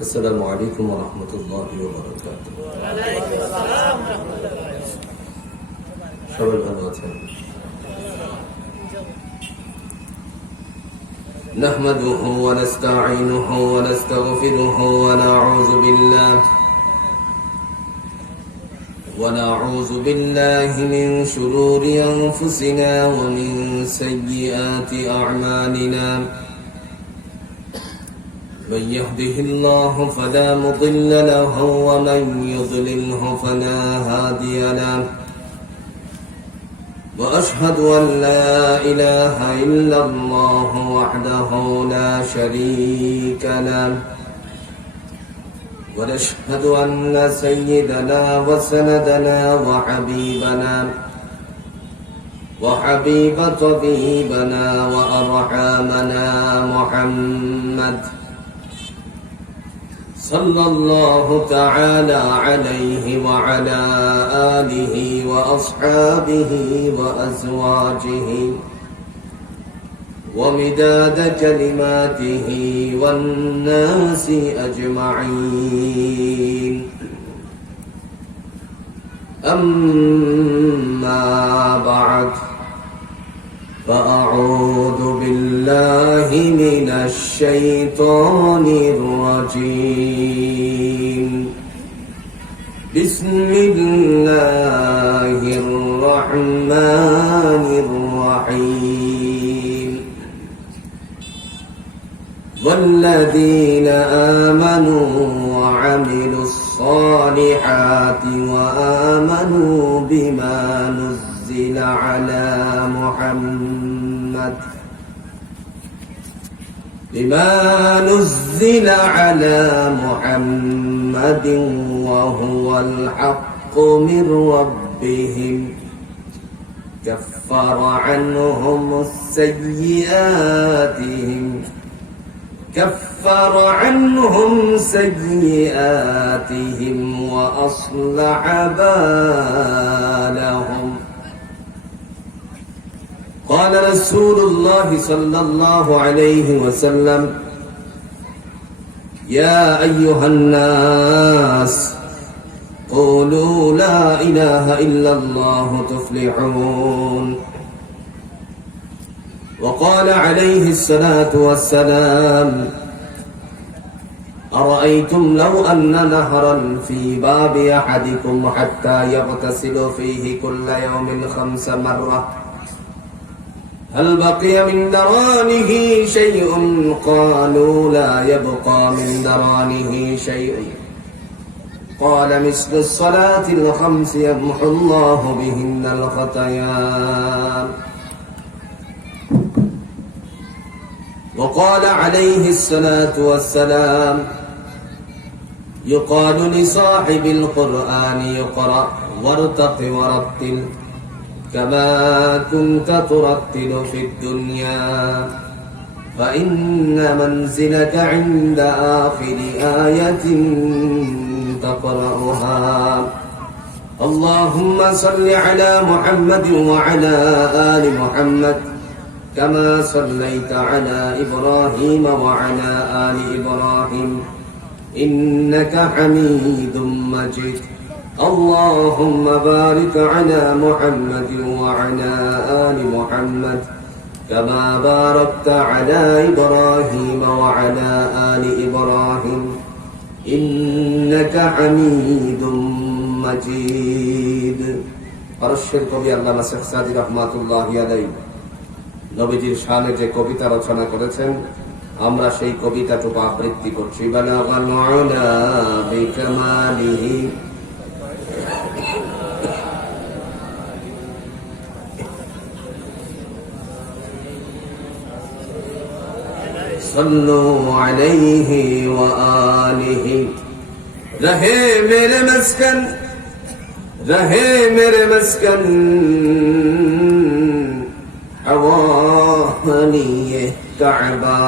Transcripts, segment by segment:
السلام عليكم ورحمة الله وبركاته. وعليكم السلام ورحمة الله. সবাই ভালো আছেন? نحمده ونستعينه ونستغفره ونعوذ بالله من شرور أنفسنا ومن سيئات أعمالنا. من يهده الله فلا مضل له ومن يضلله فلا هادي له. وأشهد أن لا إله إلا الله وحده لا شريك له. ونشهد أن سيدنا وسندنا وحبيب طبيبنا وأرحامنا محمد صلى الله تعالى عليه وعلى آله وأصحابه وأزواجه ومداد كلماته والناس أجمعين. أما بعد فأعوذ بالله من الشيطان الرجيم. بسم الله الرحمن الرحيم. والذين آمنوا وعملوا الصالحات وآمنوا بما نزل على محمد وهو الحق من ربهم كفر عنهم سيئاتهم وأصلح بالهم. قال رسول الله صلى الله عليه وسلم: يا أيها الناس قولوا لا إله إلا الله تفلحون. وقال عليه الصلاة والسلام: أرأيتم لو أن نهرا في باب أحدكم حتى يغتسل فيه كل يوم 5 مرات هل بقي من درانه شيء؟ قالوا لا يبقى من درانه شيء. قال: مثل الصلاة ال5 يمحو الله بهن الخطايا. وقال عليه الصلاة والسلام: يقال لصاحب القرآن اقرأ وارتق ورتل كما كنت ترتل في الدنيا فإن منزلك عند آخر آية تقرأها. اللهم صل على محمد وعلى آل محمد كما صليت على إبراهيم وعلى آل إبراهيم إنك حميد مجيد. اللهم بارك على محمد وعلى آل محمد كما باركت على إبراهيم وعلى آل إبراهيم إنك حميد مجيد. পারস্যের কবি আল্লামা শেখ সাদী রহমাতুল্লাহি আলাইহি নবীজির শানে যে কবিতা রচনা করেছেন, আমরা সেই কবিতাটুকু আবৃত্তি করছি। বালাগাল উলা বিকামালিহি सल्लू अलैहि व आलिहि। रहे मेरे मस्कन हवालिए काबा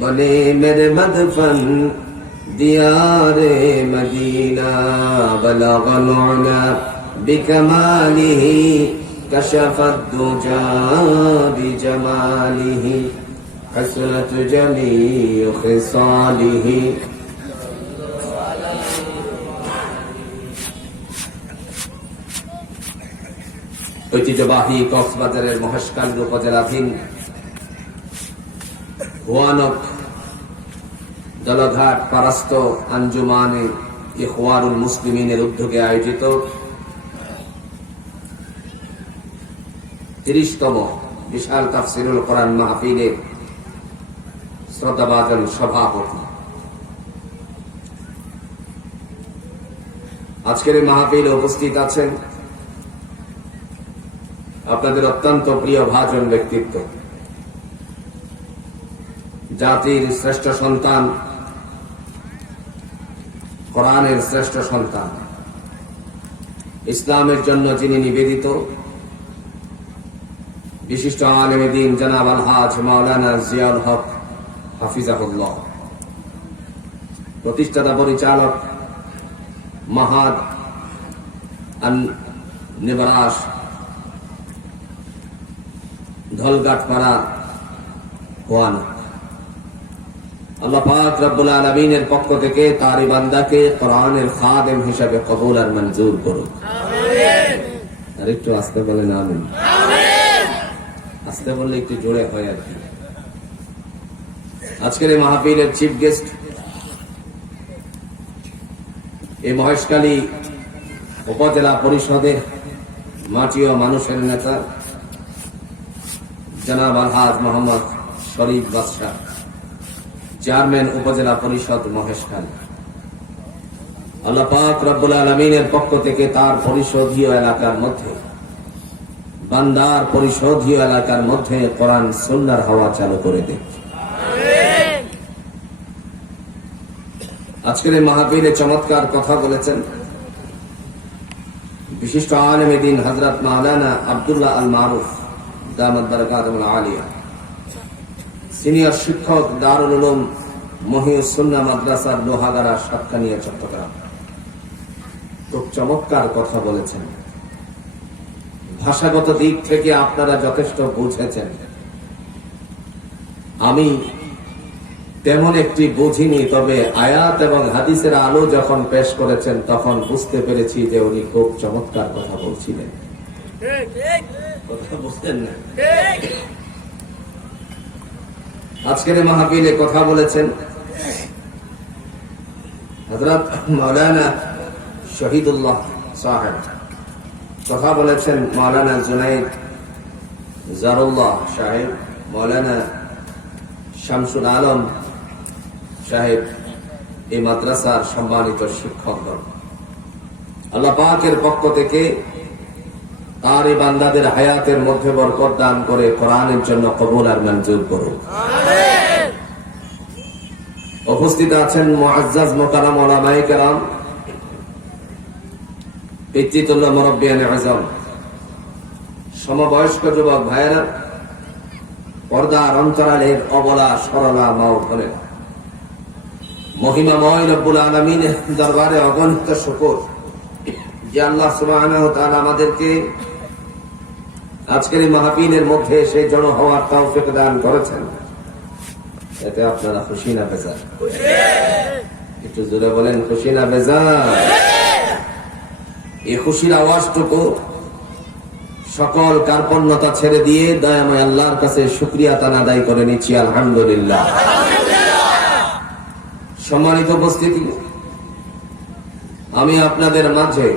बने मेरे मदफन दियारे मदीना। बलगल उला बिकमालिहि कशफ الدجى بجماله حسنت جميع خصاله ঐতিহ্যবাহী কক্সবাজারের মহেশখালী উপজেলাধীন ভুয়ানক জলঘাট পারাস্ত আঞ্জুমানে ইখওয়ানুল মুসলিমিনের উদ্যোগে আয়োজিত 30তম বিশাল তাফসীরুল কোরআন মাহফিলে শ্রদ্ধাভাজন সভাপতি। আজকের এই মাহফিলে উপস্থিত আছেন আপনাদের অত্যন্ত প্রিয় ভাজন ব্যক্তিত্ব, জাতির শ্রেষ্ঠ সন্তান, কোরআনের শ্রেষ্ঠ সন্তান, ইসলামের জন্য যিনি নিবেদিত বিশিষ্ট আলেমে দ্বীন জনাব আলহাজ মাওলানা জিয়াউল হক হাফিজাহুল্লাহ, প্রতিষ্ঠাতা পরিচালক মাহাদ নিবাস ধলঘাটপাড়া ভুয়ানক। আল্লাহ পাক রব্বুল আলামিনের পক্ষ থেকে তার বান্দাকে কোরআনের খাদেম হিসেবে কবুল আর মঞ্জুর করুন। আমিন। আর একটু আস্তে বলেন আমিন। আমিন। আস্তে বললে একটু জোরে হয় আর কি। আজকের এই মাহফিলের চিফ গেস্ট এই মহেশখালী উপজেলা পরিষদের মাটি ও মানুষের নেতা জনাব আলহাজ মোহাম্মদ শরীফ বাদশাহ, চেয়ারম্যান উপজেলা পরিষদ মহেশখালী। আল্লাহ পাক রব্বুল আলামিনের পক্ষ থেকে তার পরিষদীয় এলাকার মধ্যে, বান্দার পরিষদীয় এলাকার মধ্যে কোরআন সুন্নাহর হাওয়া চালু করে দেন। আজকের এই মাহফিলে চমৎকার কথা বলেছেন বিশিষ্ট আলেম দ্বীন হযরত মাওলানা আব্দুল্লাহ আল মারুফ দামাত বারাকাতুহুল আলিয়া, সিনিয়র শিক্ষক দারুল উলুম মহিউস সুন্নাহ মাদ্রাসার লোহাগাড়া সাতকানিয়া চট্টগ্রাম। খুব চমৎকার কথা বলেছেন। ভাষাগত দিক থেকে আপনারা যথেষ্ট বুঝেছেন, আমি তেমন একটি বুঝিনি, তবে আয়াত এবং হাদিসের আলো যখন পেশ করেছেন তখন বুঝতে পেরেছি যে উনি খুব চমৎকার কথা বলছিলেন। কথা বুঝতেন না? আজকের মাহফিলে কথা বলেছেন হযরত মাওলানা শহীদুল্লাহ সাহেব, কথা বলেছেন মাওলানা জুনাইদ জারুল্লাহ সাহেব, মাওলানা শামসুল আলম সাহেব, এই মাদ্রাসার সম্মানিত শিক্ষকগণ। আল্লাহ পাকের পক্ষ থেকে তার এই বান্দাদের হায়াতের মধ্যে বরকত দান করে কোরআনের জন্য কবুল আর মঞ্জুর করুন। আমিন। উপস্থিত আছেন মুআজ্জাজ মুকাররম উলামায়ে কেরাম, পিতৃতুল্য মুরব্বিয়ানে আযম, সমবয়স্ক যুবক ভাইয়েরা, পর্দার অন্তরালের অবলা সরলা মা ও বোনেরা, মহিমাময় রব্বুল আলামিনের দরবারে অগণিত শুকর যে আল্লাহ সুবহানাহু ওয়া তাআলা আমাদেরকে আজকের এই মাহফিলের মধ্যে সেই জড়ো হওয়ার তৌফিক দান করেছেন। এতে আপনারা খুশি না বেজার? একটু জোরে বলেন, খুশি না বেজার? এই খুশির আওয়াজটুকু সকল কার্পণ্যতা ছেড়ে দিয়ে দয়াময় আল্লাহর কাছে শুকরিয়া তান আদায় করে নিচ্ছি, আলহামদুলিল্লাহ। সম্মানিত উপস্থিতি, আমি আপনাদের মাঝে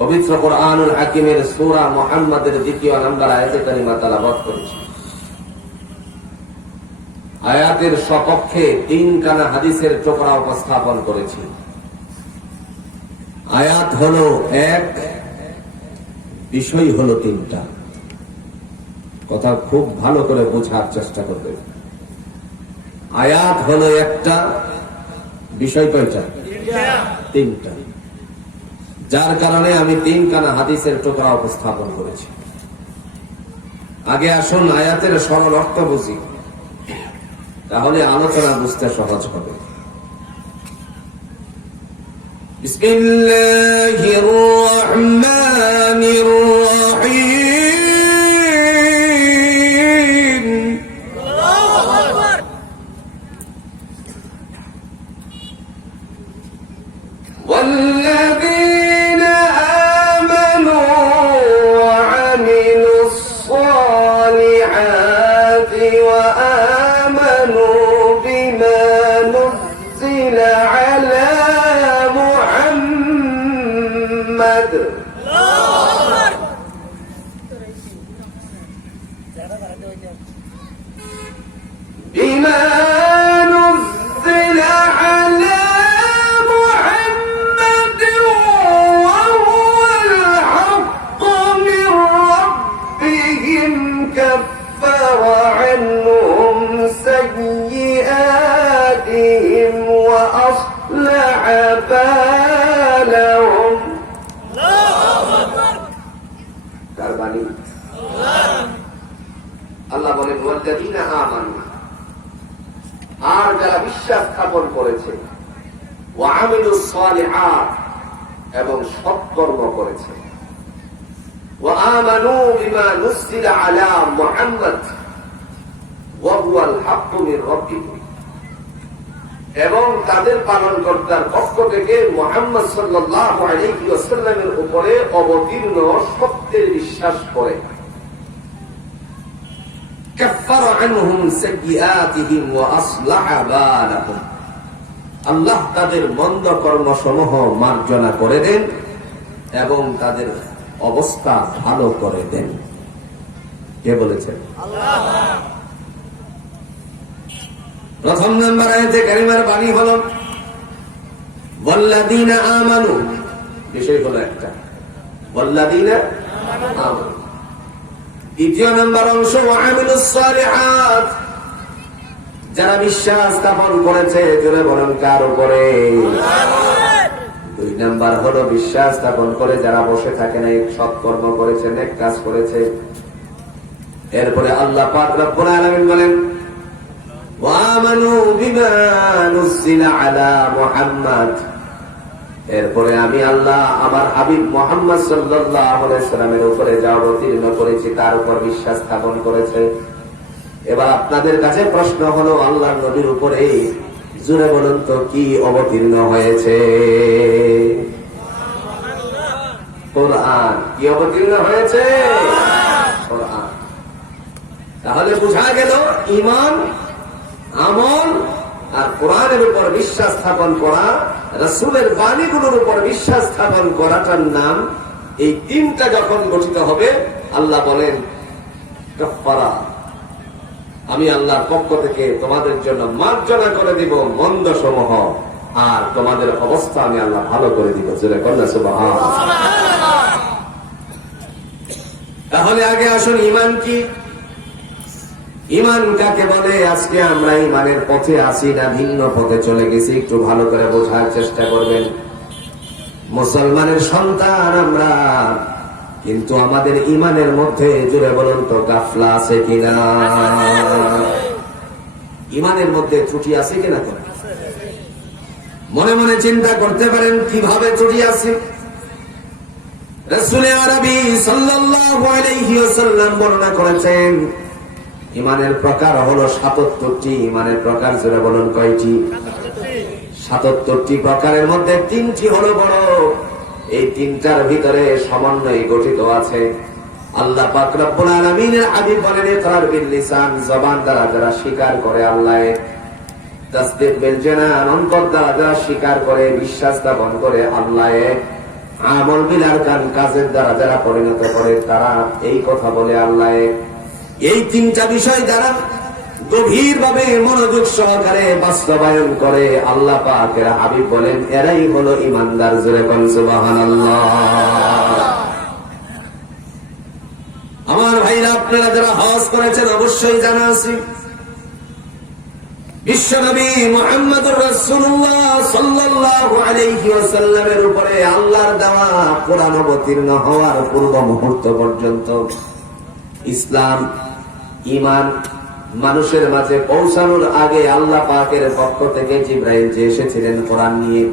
পবিত্র কোরআনুল হাকিমের সূরা মুহাম্মাদের 2 নম্বর আয়াতে কারিমা তেলাওয়াত করেছি। আয়াতের সপক্ষে 3 খানা হাদিসের টুকরা উপস্থাপন করেছি। আয়াত হলো 1, বিষয় হলো 3টা। কথা খুব ভালো করে বোঝার চেষ্টা করবেন। আয়াত হলো 1টা, বিষয় কয়টা? 3টা। যার কারণে আমি 3 খানা হাদিসের টুকরা উপস্থাপন করেছি। আগে আসুন আয়াতের সরল অর্থ বুঝি, তাহলে আলোচনা বুঝতে সহজ হবে। বিসমিল্লাহির রাহমানির রাহিম। وآمنوا بما نزل على محمد بما نزل على محمد وهو الحق من ربهم كفر عنهم سيئاتهم وأصلح بالهم কারবানি আল্লাহ বলেন ওয়াল্লাযীনা আমানু, আর যারা বিশ্বাস স্থাপন করেছে, ওয়া আমিলুস সালিহাত, এবং সৎকর্ম করেছে, ওয়া আমানু বিমা নুজিলা আলা মুহাম্মদ ওয়া হুয়াল হাক্কু মির রাব্বিহিম, এবং তাদের পালনকর্তার পক্ষ থেকে মুহাম্মদ সাল্লাল্লাহু আলাইহি ওয়াসাল্লামের উপরে অবতীর্ণ সত্যের বিশ্বাস করে। كفر عنهم سيئاتهم واصلح بالهم, আল্লাহ তাদের মন্দ কর্মসমূহ মার্জনা করে দেন এবং তাদের অবস্থা ভালো করে দেন। কে বলেছেন? আল্লাহ। প্রথম নাম্বার আয়াতে কারিমার বাণী হলো ওয়াল্লাযীনা আমানু, বিষয় হলো একটা ওয়াল্লাযীনা আমানু। দ্বিতীয় নম্বর অংশ ওয়া আমিলুস সালিহাত, যারা বিশ্বাস স্থাপন করেছে, জোরে বলেন কার উপরে? দুই নাম্বার হলো বিশ্বাস স্থাপন করে যারা বসে থাকে না, সৎকর্ম করেছে, নেক কাজ করেছে। এরপরে আল্লাহ পাক রব্বুল আলামিন বলেন ওয়া আমানু বিমা নুজিলা আলা মুহাম্মদ, এরপরে আমি আল্লাহ আমার হাবিব মুহাম্মদ সাল্লাল্লাহু আলাইহি ওয়াসাল্লামের উপরে যা অবতীর্ণ করেছি তার উপর বিশ্বাস স্থাপন করেছে। এবার আপনাদের কাছে প্রশ্ন হলো, আল্লাহর নবীর উপরে জোরে বলুন তো কি অবতীর্ণ হয়েছে? কোরআন। কি অবতীর্ণ হয়েছে? কোরআন। তাহলে বোঝা গেল ঈমান, আমল আর কোরআনের উপর বিশ্বাস স্থাপন করা, রাসূলের বাণীগুলোর উপর বিশ্বাস স্থাপন করাটার নাম, এই তিনটা যখন গঠিত হবে আল্লাহ বলেন কাফারা, আমি আল্লাহর পক্ষ থেকে তোমাদের জন্য মার্জনা করে দিব মন্দ সমূহ, আর তোমাদের অবস্থা আমি আল্লাহ ভালো করে দিব। জোরে বলেন সুবহানাল্লাহ। তাহলে আগে আসুন ঈমান কি? ঈমান কাকে বলে? আজকে আমরা ঈমানের পথে আছি না ভিন্ন পথে চলে গেছি, একটু ভালো করে বোঝার চেষ্টা করবেন। মুসলমানের সন্তান আমরা, কিন্তু আমাদের ঈমানের মধ্যে জুড়ে বলুন তো গাফলা আছে কিনা? ঈমানের মধ্যে ত্রুটি আছে কিনা? মনে মনে চিন্তা করতে পারেন কিভাবে ত্রুটি আছে। রাসূল আরবি সাল্লাল্লাহু আলাইহি ওয়াসাল্লাম বর্ণনা করেছেন ঈমানের প্রকার হলো ৭৭টি। ঈমানের প্রকার জোরে বলুন কয়টি? ৭৭টি প্রকারের মধ্যে ৩টি হলো বড়, এই তিনটার ভিতরে সমন্বয় গঠিত আছে। আল্লাহ পাক রব্বুল আলামিনের হাবিব বলেন ইকরার বিল লিসান, জবান দ্বারা যারা স্বীকার করে আল্লাহ, তাসদীক বিল জানান, অন্তর দ্বারা যারা স্বীকার করে বিশ্বাস স্থাপন করে আল্লাহ, আমল বিল আরকান, কাজের দ্বারা যারা পরিণত করে তারা এই কথা বলে আল্লাহ। এই তিনটা বিষয় যারা গভীরভাবে মনোযোগ সহকারে বাস্তবায়ন করে আল্লাহ পাকের হাবিব বলেন এরাই হলো ঈমানদার। জোরে বলেন সুবহানাল্লাহ। আমার ভাইরা, আপনারা যারা হজ করেছেন অবশ্যই জানা আছে বিশ্বনবী মুহাম্মদুর রাসূলুল্লাহ সাল্লাল্লাহু আলাইহি ওয়াসাল্লামের উপরে আল্লাহর দেওয়া কোরআন অবতীর্ণ হওয়ার পূর্ব মুহূর্ত পর্যন্ত ইসলাম, ঈমান মানুষের মাঝে পৌঁছানোর আগে আল্লাহ পাকের পক্ষ থেকে জিবরাইল যে এসেছিলেন কোরআন নিয়ে,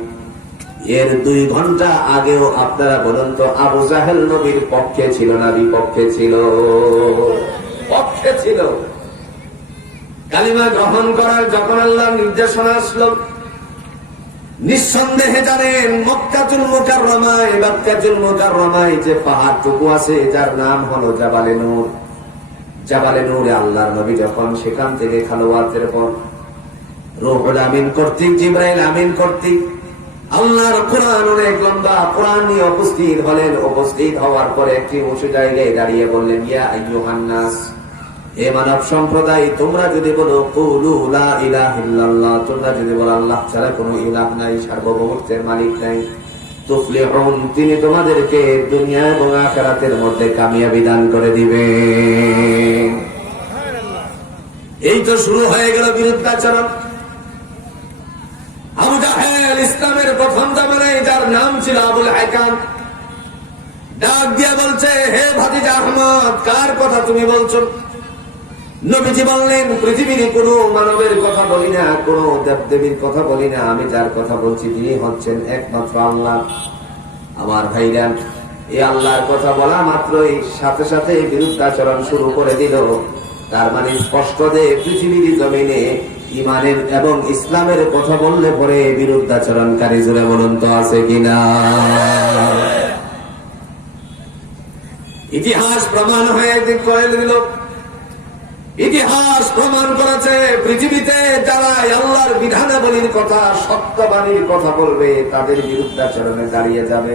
এর 2 ঘন্টা আগেও আপনারা বলুন তো আবু জাহেল নবীর পক্ষে ছিল না বিপক্ষে ছিল? পক্ষে ছিল। কালিমা গ্রহণ করার যখন আল্লাহর নির্দেশনা আসলো, নিঃসন্দেহে জানেন মক্কাতুল মুকাররমায় যে পাহাড়টুকু আছে যার নাম হলো জাবালে নূর, জাবালে নূরে আল্লাহর নবী যখন সেখান থেকে খালওয়াতের পর রূহুল আমিন কর্তৃক জিবরাইল আমিন কর্তৃক আল্লাহর কোরআন অনেক লম্বা কোরআন নিয়ে উপস্থিত হলেন। উপস্থিত হওয়ার পরে একটি উঁচু জায়গায় দাঁড়িয়ে বললেন, ইয়া আইয়ুহান নাস, হে মানব সম্প্রদায়, তোমরা যদি বলো কুলু লা ইলাহা ইল্লাল্লাহ, তোমরা যদি বলো আল্লাহ ছাড়া কোনো ইলাহ নাই, সার্বভৌমত্বের মালিক নাই, তুফলিহুন, তিনি তোমাদেরকে দুনিয়া এবং আখিরাতের মধ্যে কামিয়াবি দান করে দিবেন। এই তো শুরু হয়ে গেল বিরুদ্ধাচরণ। আবু জাহেল ইসলামের প্রথম জামানায় যার নাম ছিল আবুল হাকাম, ডাক দিয়া বলছে, হে ভাতিজা আহমদ, কার কথা তুমি বলছো? নবীজি বললেন, পৃথিবীর কোন মানবের কথা বলি না, কোন দেবদেবীর কথা বলি না, আমি যার কথা বলছি তিনি হচ্ছেন একমাত্র আল্লাহ। আমার ভাইরা, এই আল্লাহর কথা বলা মাত্রই সাথে সাথে বিরুদ্ধাচরণ শুরু করে দিল। তার মানে স্পষ্ট যে পৃথিবীর জমিনে ইমানের এবং ইসলামের কথা বললে পরে বিরুদ্ধাচরণকারী জুড়ে বলুন তো আছে কিনা? ইতিহাস প্রমাণ হয়ে করে দিল, ইতিহাস প্রমাণ করেছে পৃথিবীতে যারা আল্লাহর বিধানাবলীর কথা, সত্যবাণীর কথা বলবে তাদের বিরুদ্ধাচরণে দাঁড়িয়ে যাবে।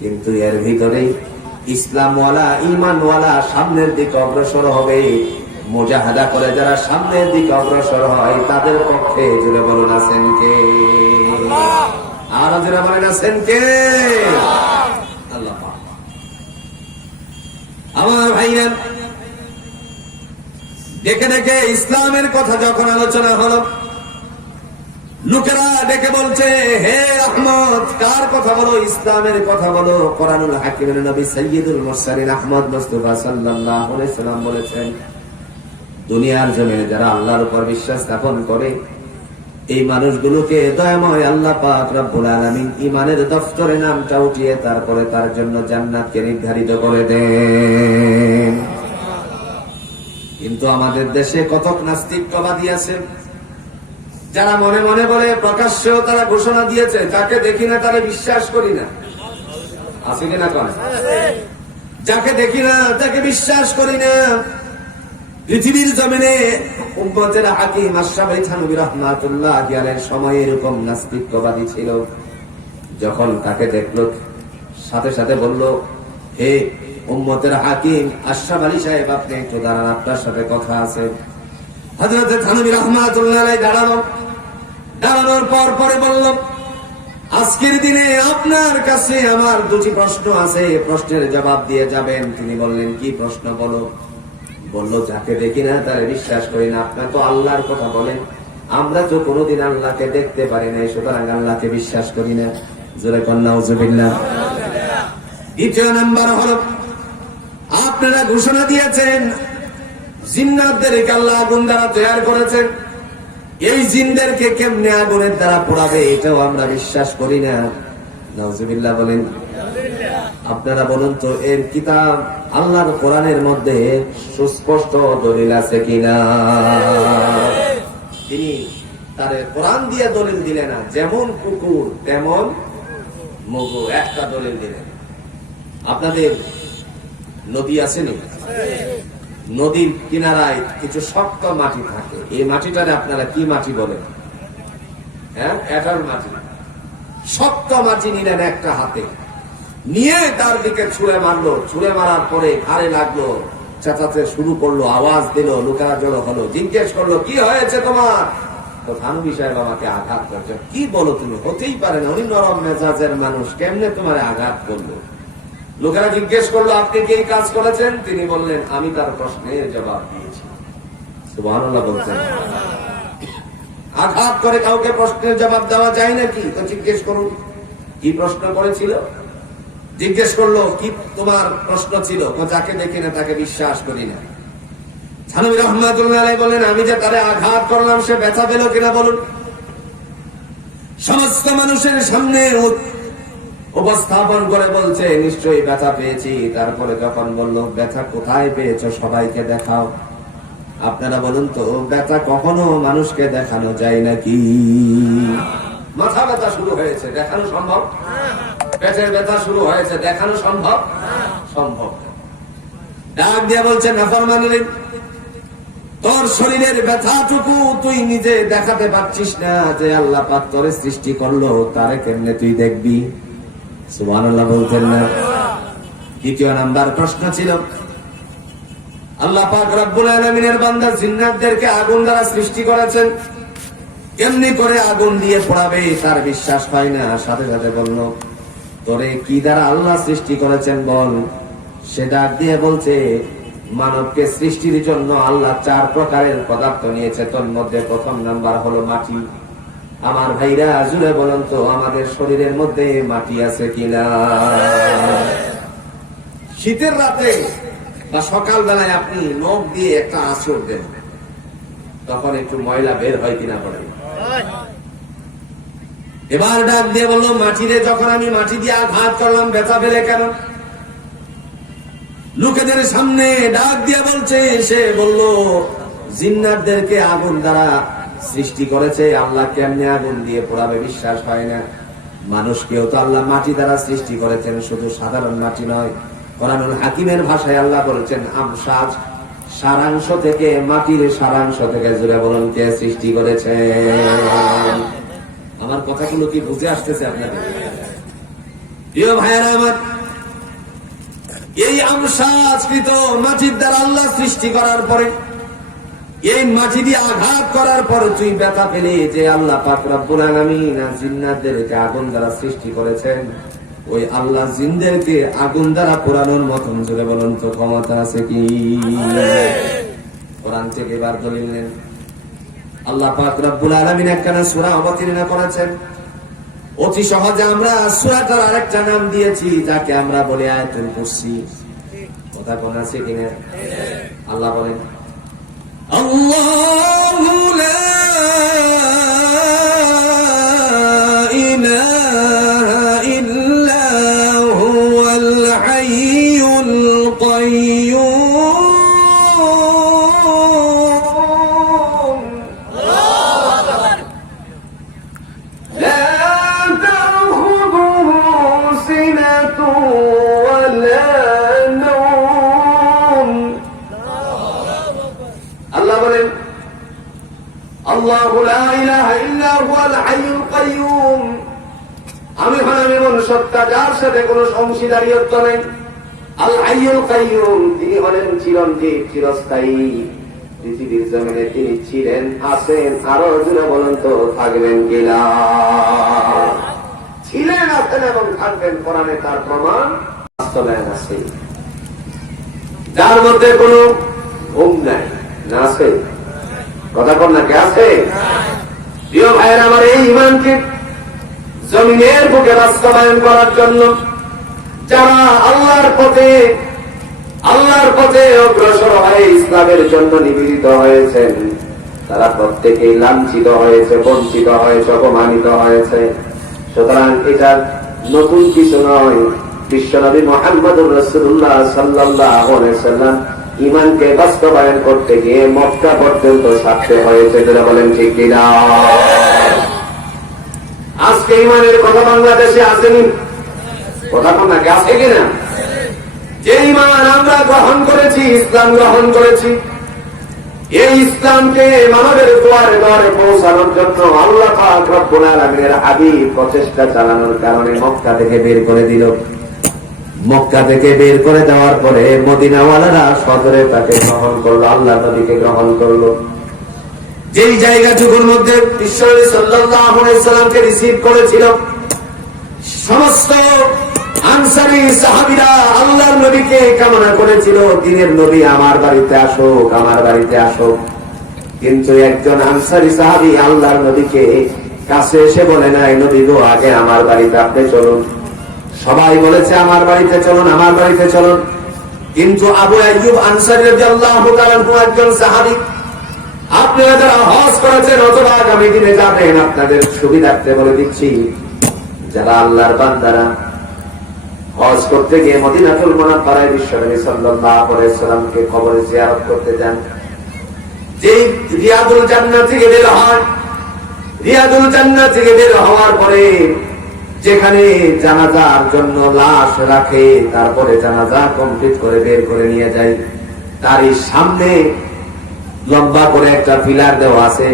কিন্তু এর ভিতরে ইসলামওয়ালা, ঈমানওয়ালা সামনের দিকে অগ্রসর হবে। মুজাহাদা করে যারা সামনের দিকে অগ্রসর হয় তাদের পক্ষে জুড়ে বলুন আছেন কে? আর জুড়ে বলেন আছেন কে? আল্লাহ। আমার ভাইরা, ডেকে ডেকে ইসলামের কথা যখন আলোচনা হলো, লোকেরা ডেকে বলছে, হে আহমদ, কার কথা বলো? ইসলামের কথা বলো। কোরআনুল হাকিমের নবী সাইয়্যিদুল মুরসালিন আহমদ মুস্তাফা সাল্লাল্লাহু আলাইহি সাল্লাম বলেছেন, দুনিয়ার জমিনে যারা আল্লাহর উপর বিশ্বাস স্থাপন করে এই মানুষগুলোকে দয়াময় আল্লাহ পাক রব্বুল আলামিন ঈমানের দফতরে নামটা উঠিয়ে তারপরে তার জন্য জান্নাতকে নির্ধারিত করে দেন। কিন্তু আমাদের দেশে কতক নাস্তিকবাদী আছে যারা মনে মনে বলে, প্রকাশ্যেও তারা ঘোষণা দিয়েছে, যাকে দেখি না তারা বিশ্বাস করি না। আছে কিনা? করে যাকে দেখি না তাকে বিশ্বাস করি না। পৃথিবীর জমিনে উম্মতের হাকিম আশরাফ আলী থানভী রাহমাতুল্লাহি আলাইহির সময় এরকম নাস্তিকবাদী ছিল। যখন তাকে দেখলো সাথে সাথে বলল, হে উম্মতের হাকিম আশরাফ আলী সাহেব, আপনি একটু দাঁড়ান, আপনার সাথে কথা আছে। হযরত থানভী রাহমাতুল্লাহি আলাইহি দাঁড়ানোর পর পরে বলল, আজকের দিনে আপনার কাছে আমার দুটি প্রশ্ন আছে, প্রশ্নের জবাব দিয়ে যাবেন। তিনি বললেন, কি প্রশ্ন বলো? বলল, যাকে দেখি না তারে বিশ্বাস করি না। আপনার তো আল্লাহর কথা বলেন, আমরা তো কোনোদিন আল্লাহকে দেখতে পারি না, সুতরাং আল্লাহকে বিশ্বাস করি না। জোরে কন্যা নাউজুবিল্লাহ। দ্বিতীয় নাম্বার হলো, আপনারা ঘোষণা দিয়েছেন জিন্নাতদেরকে আল্লাহ আগুন দ্বারা তৈরি করেছেন, এই জিনদেরকে কেমনে আগুনের দ্বারা পোড়াবে এটাও আমরা বিশ্বাস করি না। নাউজুবিল্লাহ বলেন। আপনারা বলুন তো, এর কিতাব আল্লাহর কোরআনের মধ্যে সুস্পষ্ট দলিল আছে কিনা? তিনি তার কোরআন দিয়ে দলিল দিলেন না, যেমন কুকুর তেমন মগু, একটা দলিল দিলেন। আপনাদের নদী আসেনি? নদীর কিনারায় কিছু শক্ত মাটি থাকে, এই মাটিটারে আপনারা কি মাটি বলেন? হ্যাঁ, এটার মাটি। শক্ত মাটি নিলেন একটা হাতে, নিয়ে তার দিকে ছুঁড়ে মারলো। ছুঁড়ে মারার পরে ঘাড়ে লাগলো, চেঁচাতে শুরু করলো, আওয়াজ দিল, লোকেরা জড়ো হলো, জিজ্ঞেস করলো, কি হয়েছে তোমার? তো থানভী সাহেব আমাকে আঘাত করছে। কি বলো তুমি? হতেই পারে না, উনি নরম মেজাজের মানুষ, কেমনে তোমার আঘাত করলো? লোকেরা জিজ্ঞেস করলো, আপনি কি এই কাজ করেছেন? তিনি বললেন, আমি তার প্রশ্নের জবাব দিয়েছি। সুবহানাল্লাহ বলছেন। আঘাত করে কাউকে প্রশ্নের জবাব দেওয়া যায় নাকি? তো জিজ্ঞেস করুন কি প্রশ্ন করেছিল। জিজ্ঞেস করলো, কি তোমার প্রশ্ন ছিল? যাকে দেখি না তাকে বিশ্বাস করি না। থানভী রাহমাতুল্লাহি আলাইহি বলেন, আমি যে তারে আঘাত করলাম সে ব্যথা পেল কিনা বলুন। সমস্ত মানুষের সামনে উপস্থাপন করে বলছে, নিশ্চয়ই ব্যথা পেয়েছি। তারপরে যখন বলল, ব্যথা কোথায় পেয়েছো সবাইকে দেখাও। আপনারা বলুন তো, ব্যথা কখনো মানুষকে দেখানো যায় নাকি? মাথা ব্যথা শুরু হয়েছে, দেখানো সম্ভব? পেটের ব্যথা শুরু হয়েছে, দেখানো সম্ভব? সম্ভব। ডাক দিয়ে বলছেন, নাফরমান রে, তোর শরীরের ব্যথাটুকু তুই নিজে দেখাতে পারছিস না যে আল্লাহ পাক তোরে সৃষ্টি করলো, তারে কেমনে তুই দেখবি? সুবহানাল্লাহ বলতেন না? দ্বিতীয় নাম্বার প্রশ্ন ছিল, আল্লাহ পাক রব্বুল আলামিনের বান্দা জিন্নাতদেরকে আগুন দ্বারা সৃষ্টি করেছেন, কেমনি করে আগুন দিয়ে পোড়াবে তার বিশ্বাস হয় না। সাথে সাথে বলল, তোরে কি দ্বারা আল্লাহ সৃষ্টি করেছেন বল। সে ডাক দিয়ে বলছে, মানবকে সৃষ্টির জন্য আল্লাহ 4 প্রকারের পদার্থ নিয়েছে, তোর মধ্যে প্রথম নাম্বার হলো মাটি। আমার ভাইরা জুড়ে বলেন তো, আমাদের শরীরের মধ্যে মাটি আছে কিনা? শীতের রাতে বা সকাল বেলায় আপনি নখ দিয়ে একটা আঁচড় দেন, তখন একটু ময়লা বের হয় কিনা বলে? এবার ডাক দিয়ে বললো, মাটিরে যখন আমি মাটি দিয়ে আঘাত করলাম ব্যথা পেলে কেন? লোকেদের সামনে ডাক দিয়ে বলছে, সে বলল, জিন্নাতদেরকে আগুন দ্বারা সৃষ্টি করেছে, আল্লাহ কেমনে আগুন দিয়ে পোড়াবে বিশ্বাস হয় না। মানুষকেও তো আল্লাহ মাটি দ্বারা সৃষ্টি করেছেন, শুধু সাধারণ মাটি নয়। কোরআনুল হাকিমের ভাষায় আল্লাহ বলেছেন, আমসাজ, সারাংশ থেকে, মাটির সারাংশ থেকে। জুড়ে বলুন, কে সৃষ্টি করেছে? আমার কথাগুলো কি বুঝে আসতেছে আপনাদের? প্রিয় ভাইয়েরা আমার, এই আমসাজকৃত মাটির দ্বারা আল্লাহ সৃষ্টি করার পরে, এই মাটি দিয়ে আঘাত করার পর তুই ব্যথা পেলে যে আল্লাহ পাক রব্বুল আলামিন জিন্নাতদেরকে আগুন দ্বারা সৃষ্টি করেছেন, ওই আল্লাহ জিনদেরকে আগুন দ্বারা পোড়ানোর মতন জোরে বলুন তো ক্ষমতা আছে কি? কোরআন থেকে এবার দলিল নেন। আল্লাহ পাক রব্বুল আলামিন একখানা সূরা অবতীর্ণ করেছেন। অতি সহজে আমরা সূরাটার আরেকটা নাম দিয়েছি, যাকে আমরা বলি আয়াতুল কুরসি। কথা কোন আছে কিনা? আল্লাহ বলেন, আল্লাহু লা ইলাহা ইল্লা হুয়াল হাইয়ুল কাইয়্যুম লা তাখুযুহু সিনাতুন ওয়ালা নাওম। আল্লাহ বলেন, আল্লাহু লা ইলাহা ইল্লা হুয়াল হাইয়ুল কাইয়্যুম, আমি হলাম এমন সত্তা যার সাথে কোনো অংশীদারিত্ব নেই। আল হাইয়ুল কাইয়্যুম, তিনি হলেন চিরঞ্জীব, চিরস্থায়ী। পৃথিবীর জমিনে তিনি ছিলেন, আছেন, আরো জুড়ে বলেন তো থাকবেন কিনা? ছিলেন, আছেন এবং থাকবেন। কোরআনে তার প্রমাণ বাস্তবায়ন আছে, যার মধ্যে কোনো ঘুম নাই, না আছে? কথা কর না, কে আছে? প্রিয় ভাইয়ের আমার, এই ইমানকে জমিনের বুকে বাস্তবায়ন করার জন্য যারা আল্লাহর পথে অগ্রসর হয়ে ইসলামের জন্য নিবেদিত হয়েছেন, তারা প্রত্যেকেই লাঞ্ছিত হয়েছে, বঞ্চিত হয়েছে, অপমানিত হয়েছে। সুতরাং এটা নতুন কিছু নয়। বিশ্বনবী মুহাম্মদুর রাসূলুল্লাহ সাল্লাল্লাহু আলাইহি ওয়াসাল্লাম ইমানকে বাস্তবায়ন করতে গিয়ে মক্কা পর্যন্ত ছাড়তে হয়েছে। যারা বলেন ঠিক কিনা? আজকে ইমানের কথা বাংলাদেশে আসেনি, কথা কোন নাকি আছে কিনা? যে ইমান আমরা গ্রহণ করেছি, ইসলাম গ্রহণ করেছি, এই ইসলামকে মানবের দুয়ারে দুয়ারে পৌঁছানোর জন্য আল্লাহ পাক রব্বুল আলামিনের হাবিব প্রচেষ্টা চালানোর কারণে মক্কা থেকে বের করে দিল। মক্কা থেকে বের করে দেওয়ার পরে মদিনাওয়ালারা সদরে তাকে গ্রহণ করলো, আল্লাহ নবীকে গ্রহণ করলো। যেই জায়গাটুকুর মধ্যে বিশ্বনবী সাল্লাল্লাহু আলাইহি সাল্লামকে রিসিভ করেছিল, সমস্ত আনসারী সাহাবীরা আল্লাহর নবীকে কামনা করেছিল, দিনের নবী আমার বাড়িতে আসুক, আমার বাড়িতে আসুক। কিন্তু একজন আনসারী সাহাবী আল্লাহর নবীকে কাছে এসে বলে নাই, নবী গো, আগে আমার বাড়িতে আপনি চলুন। সবাই বলেছে আমার বাড়িতে চলুন, আমার বাড়িতে চলুন। কিন্তু আবু আইয়ুব আনসারী রাদিয়াল্লাহু তাআলা একজন সাহাবী, আপনারা যারা হজ করেছেন অথবা আগামী দিনে যাবেন, আপনাদের সুবিধার্থে বলে দিচ্ছি, যারা আল্লাহর বান্দারা হজ করতে গিয়ে মদিনাতুল মুনাওয়ারায় বিশ্বনবী সাল্লাল্লাহু আলাইহি সাল্লামকে কবরে জিয়ারত করতে যান, যেই রিয়াদুল জান্নাত থেকে বের হয়, রিয়াদুল জান্নাত থেকে বের হওয়ার পরে যেখানে জানাজার জন্য লাশ রাখে, তারপরে জানাজা কমপ্লিট করে বের করে নিয়ে যায়, তারই সামনে লম্বা করে একটা পিলার দেওয়া আছে,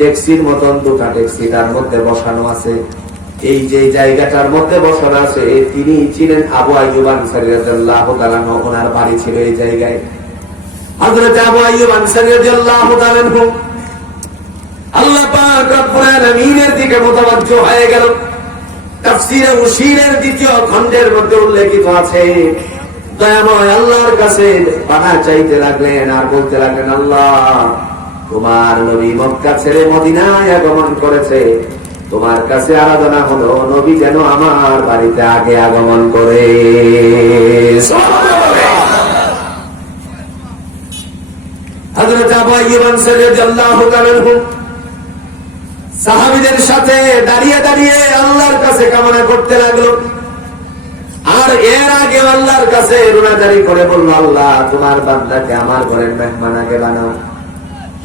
ডেক্সির মতন দুটা ডেক্সি তার মধ্যে বসানো আছে। এই যে জায়গাটার মধ্যে বসানো আছে, তিনি ছিলেন আবু আইয়ুব আনসারী রাদিয়াল্লাহু তাআলা আনহু। ওনার বাড়ি ছিল এই জায়গায়। হযরত আবু আইয়ুব আনসারী রাদিয়াল্লাহু তাআলা আনহু আল্লাহ পাক রব্বুল আলামিনের দিকে মুতাওয়াজ্জহ হয়ে গেল। তাফসীরে উশীরের দ্বিতীয় খণ্ডের মধ্যে উল্লেখিত আছে, দয়াময় আল্লাহর কাছে পানা চাইতে লাগলেন আর বলতে লাগলেন, আল্লাহ, তোমার নবী মক্কা ছেড়ে মদিনায় আগমন করেছে, তোমার কাছে আরাধনা হলো নবী যেন আমার বাড়িতে আগে আগমন করে। হযরত আবু আইয়ুব আনসারী রাদিয়াল্লাহু তাআলা আনহু সাহাবীদের সাথে দাঁড়িয়ে দাঁড়িয়ে আল্লাহর কাছে কামনা করতে লাগলো। আর এর আগে আল্লাহর কাছে রুনাজারি করে বলল, আল্লাহ, তোমার বান্দাকে আমার ঘরের মেহমান আগে বানাও।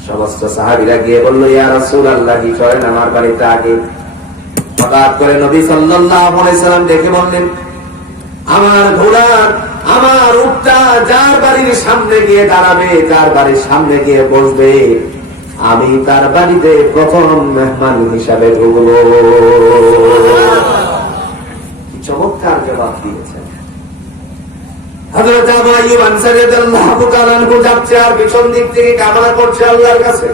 সমস্ত সাহাবীরা গিয়ে বলল, ইয়া রাসূলুল্লাহ, চলেন আমার বাড়িতে আগে। হঠাৎ করে নবী সাল্লাল্লাহু আলাইহি সাল্লাম দেখে বললেন, আমার ঘোড়া, আমার উটটা যার বাড়ির সামনে গিয়ে দাঁড়াবে, যার বাড়ির সামনে গিয়ে বসবে, আমি তার বাড়িতে প্রথম মেহমান হিসাবে ঢুকবো। চমৎকার জবাব দিয়েছেন। হযরত আবু আইয়ুব আনসারী রাদিয়াল্লাহু তাআলা আনহু যাচ্ছে আর পিছন দিক থেকে কামনা করছে আল্লাহর কাছে,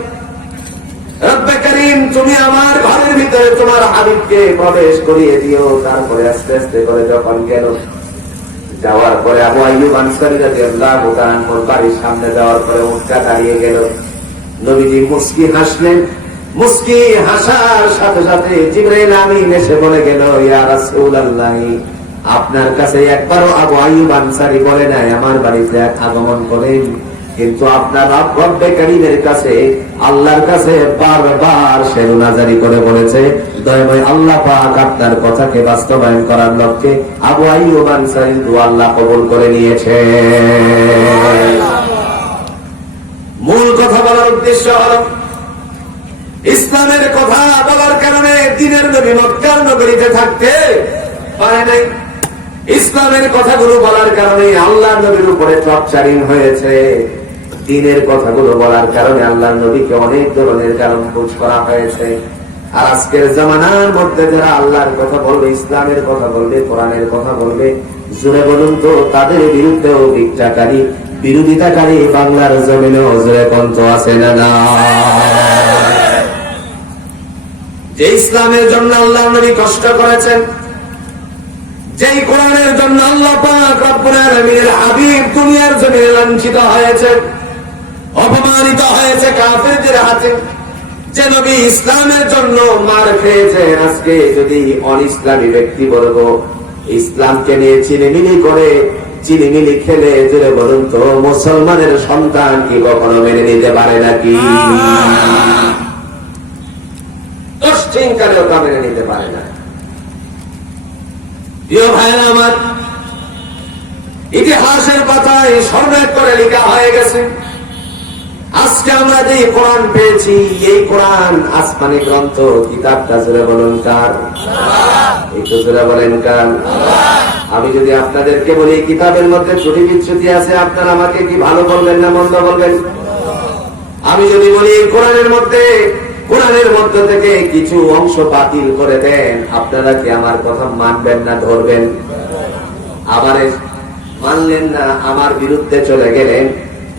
রব্বে করিম, তুমি আমার ঘরের ভিতরে তোমার হাবিবকে প্রবেশ করিয়ে দিও। তারপরে আস্তে আস্তে করে যখন গেল, যাওয়ার পরে আবু আইয়ুব আনসারী রাদিয়াল্লাহু তাআলা আনহুর বাড়ির সামনে যাওয়ার পরে উটটা দাঁড়িয়ে গেল। নবীজি মুস্কি হাসলেন। মুস্কি হাসার সাথে সাথে জিবরাইল আমিন এসে বলে গেল, ইয়া রাসূলুল্লাহ, আপনার কাছে একবারও আবু আইয়ুব আনসারী বলে নাই আমার বাড়িতে আগমন করেন, কিন্তু আপনার রব্বে করিমের কাছে, আল্লাহর কাছে বারবার সে রুনাজারি করে বলেছে, দয়াময় আল্লাহ পাক আপনার কথাকে বাস্তবায়ন করার লক্ষ্যে আবু আইয়ুব আনসারীর দোয়া আল্লাহ কবুল করে নিয়েছে। মূল কথা বলার উদ্দেশ্য হল, ইসলামের কথা বলার কারণে দ্বীনের নবী মক্কার নগরীতে থাকতে পারে নাই। ইসলামের কথাগুলো বলার কারণে আল্লাহর নবীর উপরে টর্চারিং হয়েছে। দ্বীনের কথাগুলো বলার কারণে আল্লাহর নবীকে অনেক ধরনের কারণ খোঁজ করা হয়েছে। আর আজকের জামানার মধ্যে যারা আল্লাহর কথা বলবে, ইসলামের কথা বলবে, কোরআনের কথা বলবে, জোরে বলুন তো, তাদের বিরুদ্ধেও ভিক্ষাকারী, বিরোধিতাকারী বাংলার জমিনে জোরে কণ্ঠ আছে না? না। যে ইসলামের জন্য আল্লাহ নবী কষ্ট করেছেন, যেই কোরআনের জন্য আল্লাহ পাক রব্বুল আলামিনের হাবিব দুনিয়ার জমিনে লাঞ্ছিত হয়েছে, অপমানিত হয়েছে কাফেরদের হাতে, যে নবী ইসলামের জন্য মার খেয়েছেন, আজকে যদি অনিসলামী ব্যক্তিবর্গ ইসলামকে নিয়ে চিনিমিনি করে, চিনিমিনি খেলে, জোরে বলুন তো, মুসলমানের সন্তান কি কখনো মেনে নিতে পারে নাকি? পশ্চিমকালেও তা মেনে নিতে পারে না। প্রিয় ভাইরা আমার, ইতিহাসের পাতায় স্বর্ণায় করে লেখা হয়ে গেছে, আজকে আমরা যে কোরআন পেয়েছি, এই কোরআন আসমানি গ্রন্থ, কিতাবটা জোরে বলুন কার? একটু জোরে বলেন কার? আমি যদি আপনাদেরকে বলি কিতাবের মধ্যে ত্রুটি বিচ্যুতি আছে, আপনারা আমাকে কি ভালো বলবেন না মন্দ বলবেন? আমি যদি বলি কোরআনের মধ্যে থেকে কিছু অংশ বাতিল করে দেন, আপনারা কি আমার কথা মানবেন না ধরবেন? আবার মানলেন না, আমার বিরুদ্ধে চলে গেলেন।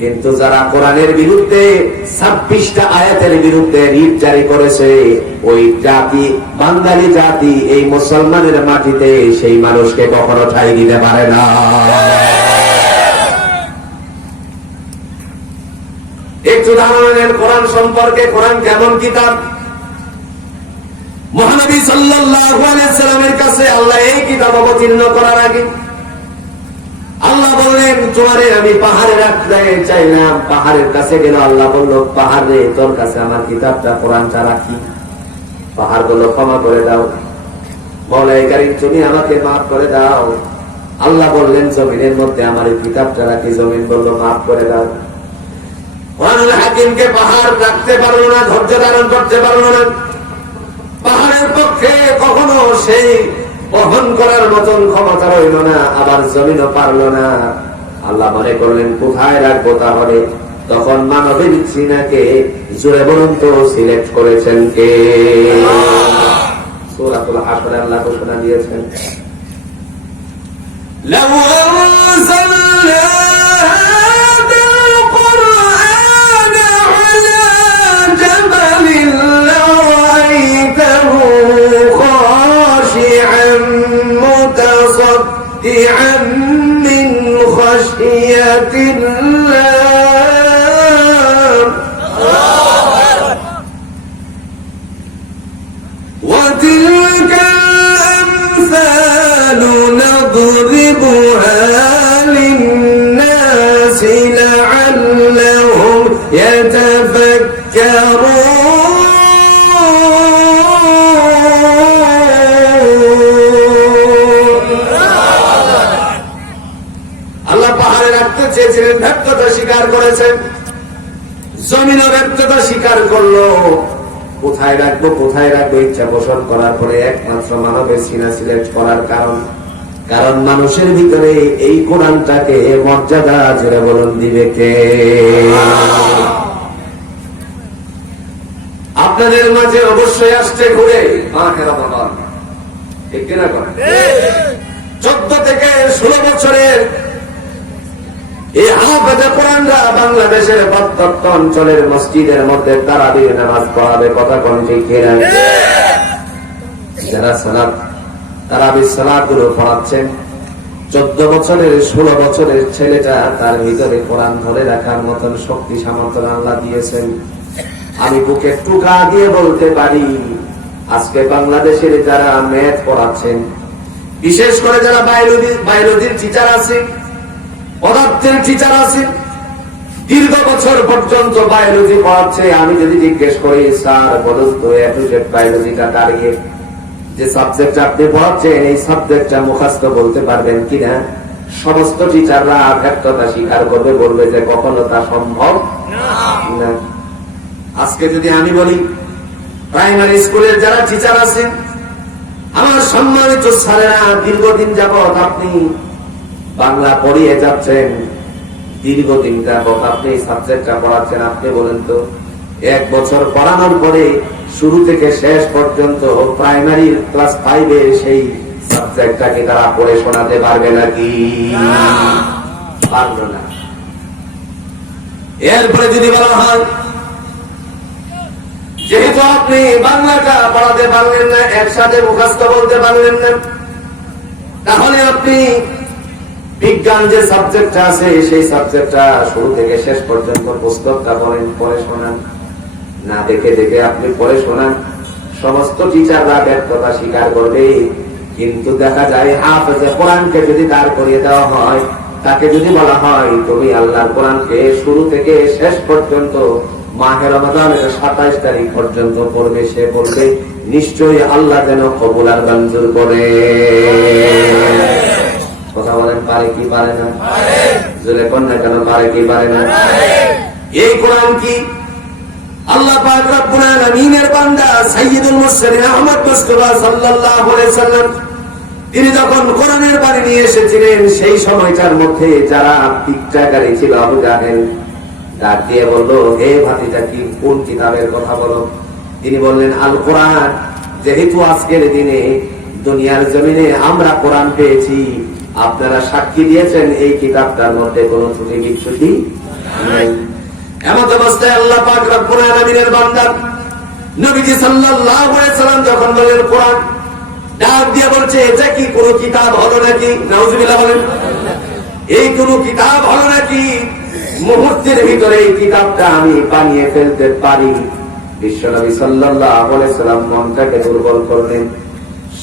কিন্তু যারা কোরআনের বিরুদ্ধে 26টা আয়াতের বিরুদ্ধে রিট জারি করেছে, ওই জাতি, বাঙালি জাতি, এই মুসলমানের মাটিতে সেই মানুষকে কখনো ঠাঁই দিতে পারে না। একটু ধারণের কোরআন সম্পর্কে, কোরআন কেমন কিতাব? মহানবী সাল্লাল্লাহু আলাইহি সাল্লামের কাছে আল্লাহ এই কিতাব অবতীর্ণ করার আগে আল্লাহ বললেন, তোমারে আমি পাহাড়ে রাখতে চাইলাম। পাহাড়ের কাছে গেল, আল্লাহ বলল, পাহাড়ে তোর কাছে আমার কিতাবটা, কোরআনটা রাখি। পাহাড় বলল, ক্ষমা করে দাও মওলাই কারীম, তুমি আমাকে মাফ করে দাও। আল্লাহ বললেন, জমিনের মধ্যে আমার এই কিতাবটা রাখি। জমিন বলল, মাফ করে দাও। কোরআনুল হাকিমকে পাহাড় রাখতে পারলো না, ধৈর্য ধারণ করতে পারলো না। পাহাড়ের পক্ষে কখনো সেই বহন করার মতন ক্ষমতা রইল না, আবার জমিনও পারল না। আল্লাহ মনে করলেন কোথায় রাখবো তাহলে? তখন মানবের সিনাকে জোরে বলুন তো সিলেক্ট করেছেন কে? সূরাতুল হাশরে আল্লাহ ঘোষণা দিয়েছেন, লাউ আনজালনা হাযাল কুরআনা আলা জাবালিন লারাআইতাহু খাশি'আন মুতাসাদ্দি'আন মিন খাশিয়াতিল্লাহ। وتلك الأمثال نضربها للناس لعلهم يتفكرون। আল্লাহ পাহাড়ে রাখতে চেয়েছিলেন, ব্যর্থতা স্বীকার করেছেন, জমিনও ব্যর্থতা স্বীকার করলো। কোথায় রাখবো কোথায় রাখবো ইচ্ছা পোষণ করার পরে একমাত্র মানবের সিনা সিলেক্ট করার কারণ মানুষের ভিতরে এই কোরআনটাকে মর্যাদা জোরে বলুন দিবে কে? আপনাদের মাঝে অবশ্যই আসছে ঘুরে মাহে রমাদান, ঠিক কিনা করেন? 14 থেকে 16 বছরের এই হাফেজে কোরআনরা বাংলাদেশের প্রত্যন্ত অঞ্চলের মসজিদের মধ্যে তারাবির নামাজ পড়াবে, কথা কোন ঠিক কিনা? যারা সালাত তারাবির সালাতগুলো পড়াচ্ছেন, 14 বছরের 16 বছরের ছেলেটা তার ভিতরে কোরআন ধরে রাখার মতন শক্তি সামর্থ্য আল্লাহ দিয়েছেন। আমি বুকে টুকা দিয়ে বলতে পারি, আজকে বাংলাদেশের যারা ম্যাথ পড়াচ্ছেন, বিশেষ করে যারা বায়োলজির টিচার আছেন, পদার্থের টিচার আছেন, দীর্ঘ বছর পর্যন্ত বায়োলজি পড়াচ্ছে, আমি যদি জিজ্ঞেস করি স্যার বলুন তো এ টু জেড বায়োলজিটা দাঁড়িয়ে যে সাবজেক্ট আপনি পড়াচ্ছেন এই সাবজেক্টটা মুখস্থ বলতে পারবেন কিনা, সমস্ত টিচাররা ব্যর্থতা স্বীকার করবে, বলবে যে কখনো তা সম্ভব না। আজকে যদি আমি বলি প্রাইমারি স্কুলের যারা টিচার আছেন, আমার সম্মানিত স্যারেরা, দীর্ঘদিন যাবৎ আপনি বাংলা পড়িয়ে যাচ্ছেন, দীর্ঘদিন যাবৎ আপনি সাবজেক্টটা পড়াচ্ছেন, আপনি বলেন তো 1 বছর পড়ানোর পরে শুরু থেকে শেষ পর্যন্ত প্রাইমারি ক্লাস 5 এর সেই সাবজেক্টটাকে তারা পড়ে শোনাতে পারবে নাকি? পারবে না। এরপরে যদি বলা হয় যেহেতু আপনি বাংলাটা পড়াতে পারলেন না, একসাথে মুখস্থ বলতে পারলেন না, তাহলে আপনি বিজ্ঞান যে সাবজেক্টটা আছে সেই সাবজেক্টটা শুরু থেকে শেষ পর্যন্ত পুস্তকটা পড়ে শোনান, না দেখে দেখে আপনি পড়ে শোনান। সমস্ত টিচাররা ব্যর্থতা স্বীকার করবে, কিন্তু দেখা যায় হাফেজে কোরআনকে যদি দাঁড় করিয়ে দেওয়া হয়, তাকে যদি বলা হয় তুমি আল্লাহর কোরআনকে শুরু থেকে শেষ পর্যন্ত মাহে রমাদানের 27 তারিখ পর্যন্ত পড়বে, সে বলবে নিশ্চয়ই আল্লাহ যেন কবুল আর মঞ্জুর করে। কথা বলেন, পারে কি পারে না? জোরে কন্যা কেন পারে কি পারে না? এই কোরআন কি আল্লাহ পাক রব্বুল আলামিনের বান্দা সাইয়্যিদুল মুরসালিন আহমদ মুস্তাফা সাল্লাল্লাহু আলাইহি সাল্লাম তিনি যখন কোরআনের বাণী নিয়ে এসেছিলেন, সেই সময়টার মধ্যে যারা ভিক্ষাকারী ছিল আবু জাহেল ডাক দিয়ে বলল, হে ভাতিজা কি কোন কিতাবের কথা বলো? তিনি বললেন আল কোরআন। যেহেতু আজকের দিনে দুনিয়ার জমিনে আমরা কোরআন পেয়েছি, আপনারা সাক্ষী দিয়েছেন এই কিতাবটার মধ্যে কোনো ত্রুটি বিচ্যুতি নেই। এমন অবস্থায় আল্লাহ পাক রব্বুল আলামিনের বান্দা নবীজি সাল্লাল্লাহু আলাইহি সাল্লাম যখন বলেন কোরআন, ডাক দিয়ে বলছে এটা কি কোনো কিতাব হলো নাকি? নাউজুবিল্লাহ বলেন, এই কোনো কিতাব হলো নাকি? মুহূর্তের ভিতরে এই কিতাবটা আমি বানিয়ে ফেলতে পারি। বিশ্বনবী সাল্লাল্লাহু আলাইহি সাল্লাম মনটাকে দুর্বল করলেন,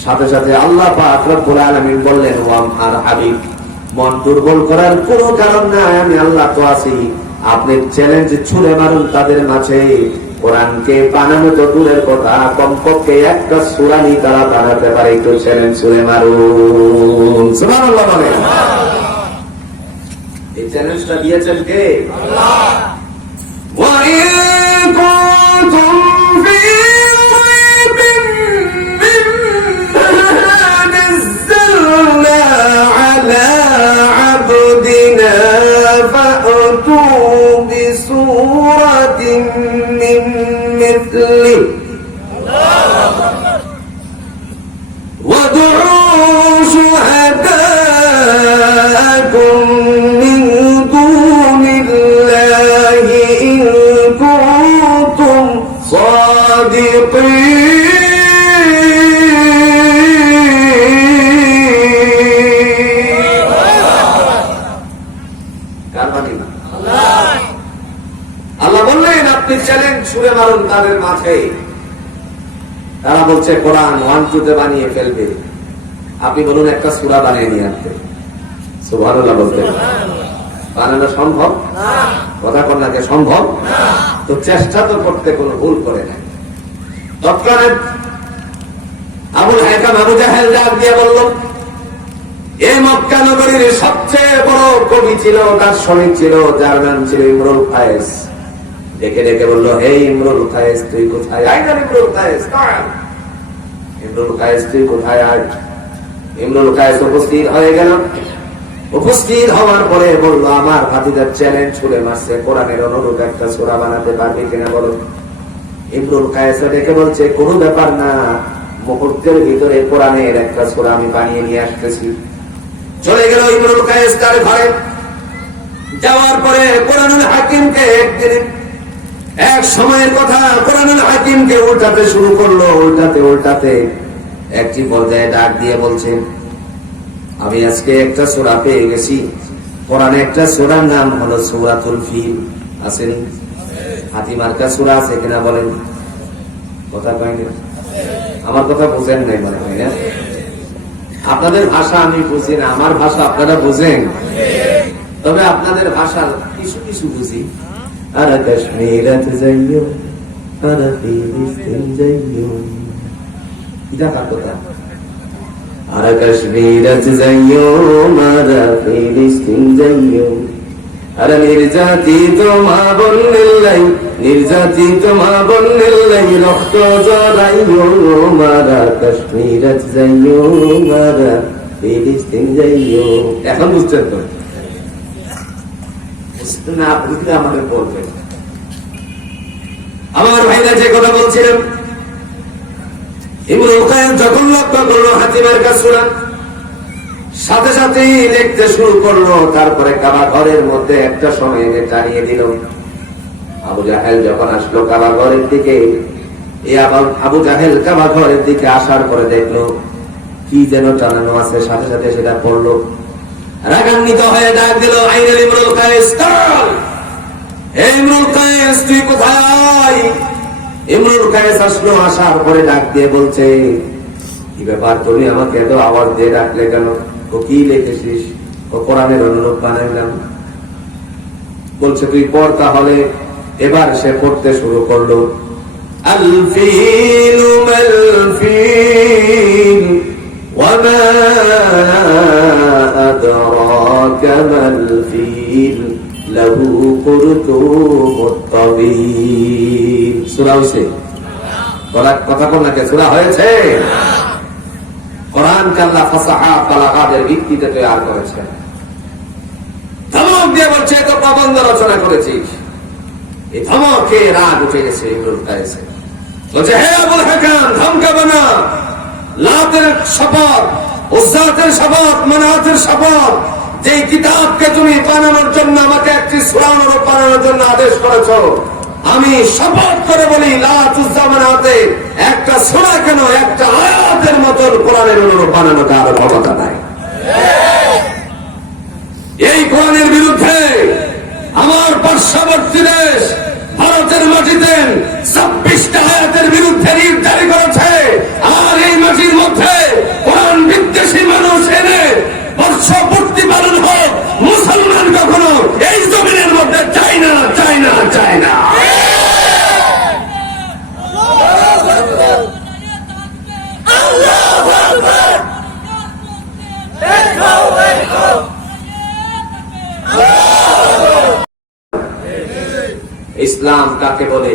সাথে সাথে আল্লাহ পাক রব্বুল আলামিন বললেন, ও আমার হাবিব, মন দুর্বল করার কোনো কারণ নাই, আমি আল্লাহ তো আছি। আপনি চ্যালেঞ্জ ছুড়ে মারুন তাদের মাঝে, কোরআনকে বানানো তো দূরের কথা, কমপক্ষে একটা সূরা নি তারা বানাতে পারে, একটু চ্যালেঞ্জ ছুড়ে মারুন। সুবহানাল্লাহ বলেন। এই চ্যালেঞ্জটা দিয়েছেন কে? আল্লাহ। ওয়া ইন কুনতুম ফি রাইবিন মিম্মা مثله وادعوا شهداءكم من دون الله إن كنتم صادقين আল্লাহ বললেন আপনি চ্যালেঞ্জ ছুড়ে মারুন তাদের মাঝে। তারা বলছে কোরআন 1-2 বানিয়ে ফেলবে, আপনি বলুন একটা সূরা বানিয়ে নিয়ে আসতে। সুবহানাল্লাহ বলতে বানানো সম্ভব? কথা কন্যাকে সম্ভব? তো চেষ্টা তো করতে কোনো ভুল করে নাই। তৎকালীন আবুল হাকাম আবু জাহেল ডাক দিয়ে বলল, এই মক্কা নগরীর সবচেয়ে বড় কবি ছিল, দার্শনিক ছিল, যার নাম ছিল ইমরুল কায়েস। ডেকে ডেকে বললো, হে ইমরুল কায়েস তুই কোথায়? আইনার ইমরুল কায়েস, ইমরুল কায়েস তুই কোথায়? আয়। ইমরুল কায়েস উপস্থিত হয়ে গেল। উপস্থিত হওয়ার পরে বললো, আমার ভাতিজার চ্যালেঞ্জ ছুড়ে মারছে, কোরআনের অনুরূপ একটা সূরা বানাতে পারবি কিনা বলো। ইমরুল কায়েস ডেকে বলছে, কোনো ব্যাপার না, মুহূর্তের ভিতরে কোরআনের একটা সূরা আমি বানিয়ে নিয়ে আসতেছি। চলে গেল ইমরুল কায়েস তার ঘরে। যাওয়ার পরে কোরআনুল হাকিমকে এক সময়ের কথা কোরআনুল হাকিমকে উল্টাতে শুরু করলো। উল্টাতে উল্টাতে একটি পর্যায়ে ডাক দিয়ে বলছেন, আমি আজকে একটা সূরা পেয়ে গেছি। কোরআনে একটা সূরার নাম হলো সূরাতুল ফিল। আছেন? হাতিমার্কা সূরা আছে কিনা বলেন? কথা কয় না, আমার কথা বুঝেন নাই মনে হয় না? আপনাদের ভাষা আমি বুঝি না, আমার ভাষা আপনারা বুঝেন, তবে আপনাদের ভাষা কিছু কিছু বুঝি। আর কাশ্মীরাত যাইও, আর ফিলিস্তিন যাইও, এটা কার কথা? আর কাশ্মীরাত যাইও, আর ফিলিস্তিন যাইও, আর নির্যাতিত মা বোনেলাই, নির্যাতিত মা বোনেলাই রক্ত জড়াইও, মারা কাশ্মীরাত যাইও, মারা ফিলিস্তিন যাইও। এখন বুঝছেন তো? না বুঝলে আমাদের বলবেন। আমার ভাইরা যে কথা বলছিলেন, ইমরুল কায়েস যখন লক্ষ্য করলো হাতিমার্কা সূরা, সাথে সাথেই লিখতে শুরু করলো। তারপরে কাবা ঘরের মধ্যে একটা সময় এনে টানিয়ে দিল। আবু জাহেল যখন আসলো কাবা ঘরের দিকে, আবু জাহেল কাবা ঘরের দিকে আসার পরে দেখলো কি যেন টানানো আছে, সাথে সাথে সেটা পড়লো। রাগান্বিত হয়ে ডাক দিল, আইনাল ইমরুল কায়েস, হে ইমরুল কায়েস তুই কোথায়? ইমরুল কায়েস আসলো। আসার পরে ডাক দিয়ে বলছে, কি ব্যাপার, তুমি আমাকে এত আওয়াজ দিয়ে ডাকলে কেন? ও কি লিখেছিস? ও কোরআনের অনুরূপ বানাইলাম। বলছে তুই পড় তাহলে। এবার সে পড়তে শুরু করলো, আল ফিল মাল ফিল ওয়ামা আদরাকা মাল ফিল লাহু কুরতুমুত তাবিল। সূরা হইছে? কথা কোন নাকি সূরা হয়েছে? কোরআনকে আল্লাহ ফাসাহা বালাগাতের ভিত্তিতে তৈরি করেছেন। ধমক দিয়ে বলছে, তো প্রবন্ধ রচনা করেছিস। এই ধমকে রাগ উঠে গেছে ইমরুল কায়েসের। বলছে, হে আবুল হাকাম, ধমকাবে না। লাতের শপথ, উজ্জাতের শপথ, মানাতের শপথ, যে কিতাবকে তুমি বানানোর জন্য আমাকে একটি সূরা অনুরূপ বানানোর জন্য আদেশ করেছো, আমি শপথ করে বলি লাত উজ্জা মানাতে একটা সূরা কেন, একটা আয়াতের মতন কোরআনের অনুরূপ বানানো কারো ক্ষমতা নাই। এই কোরআনের বিরুদ্ধে আমার পার্শ্ববর্তী দেশ ভারতের মাটিতে 26টা আয়াতের বিরুদ্ধে রিট জারি করেছে। আর এই মাটির মধ্যে কোরআন বিদ্বেষী মানুষ এনে বর্ষপূর্তি পালন হোক, মুসলমান কখনো এই জমিনের মধ্যে চায় না, চায় না, চায় না। ইসলাম কাকে বলে,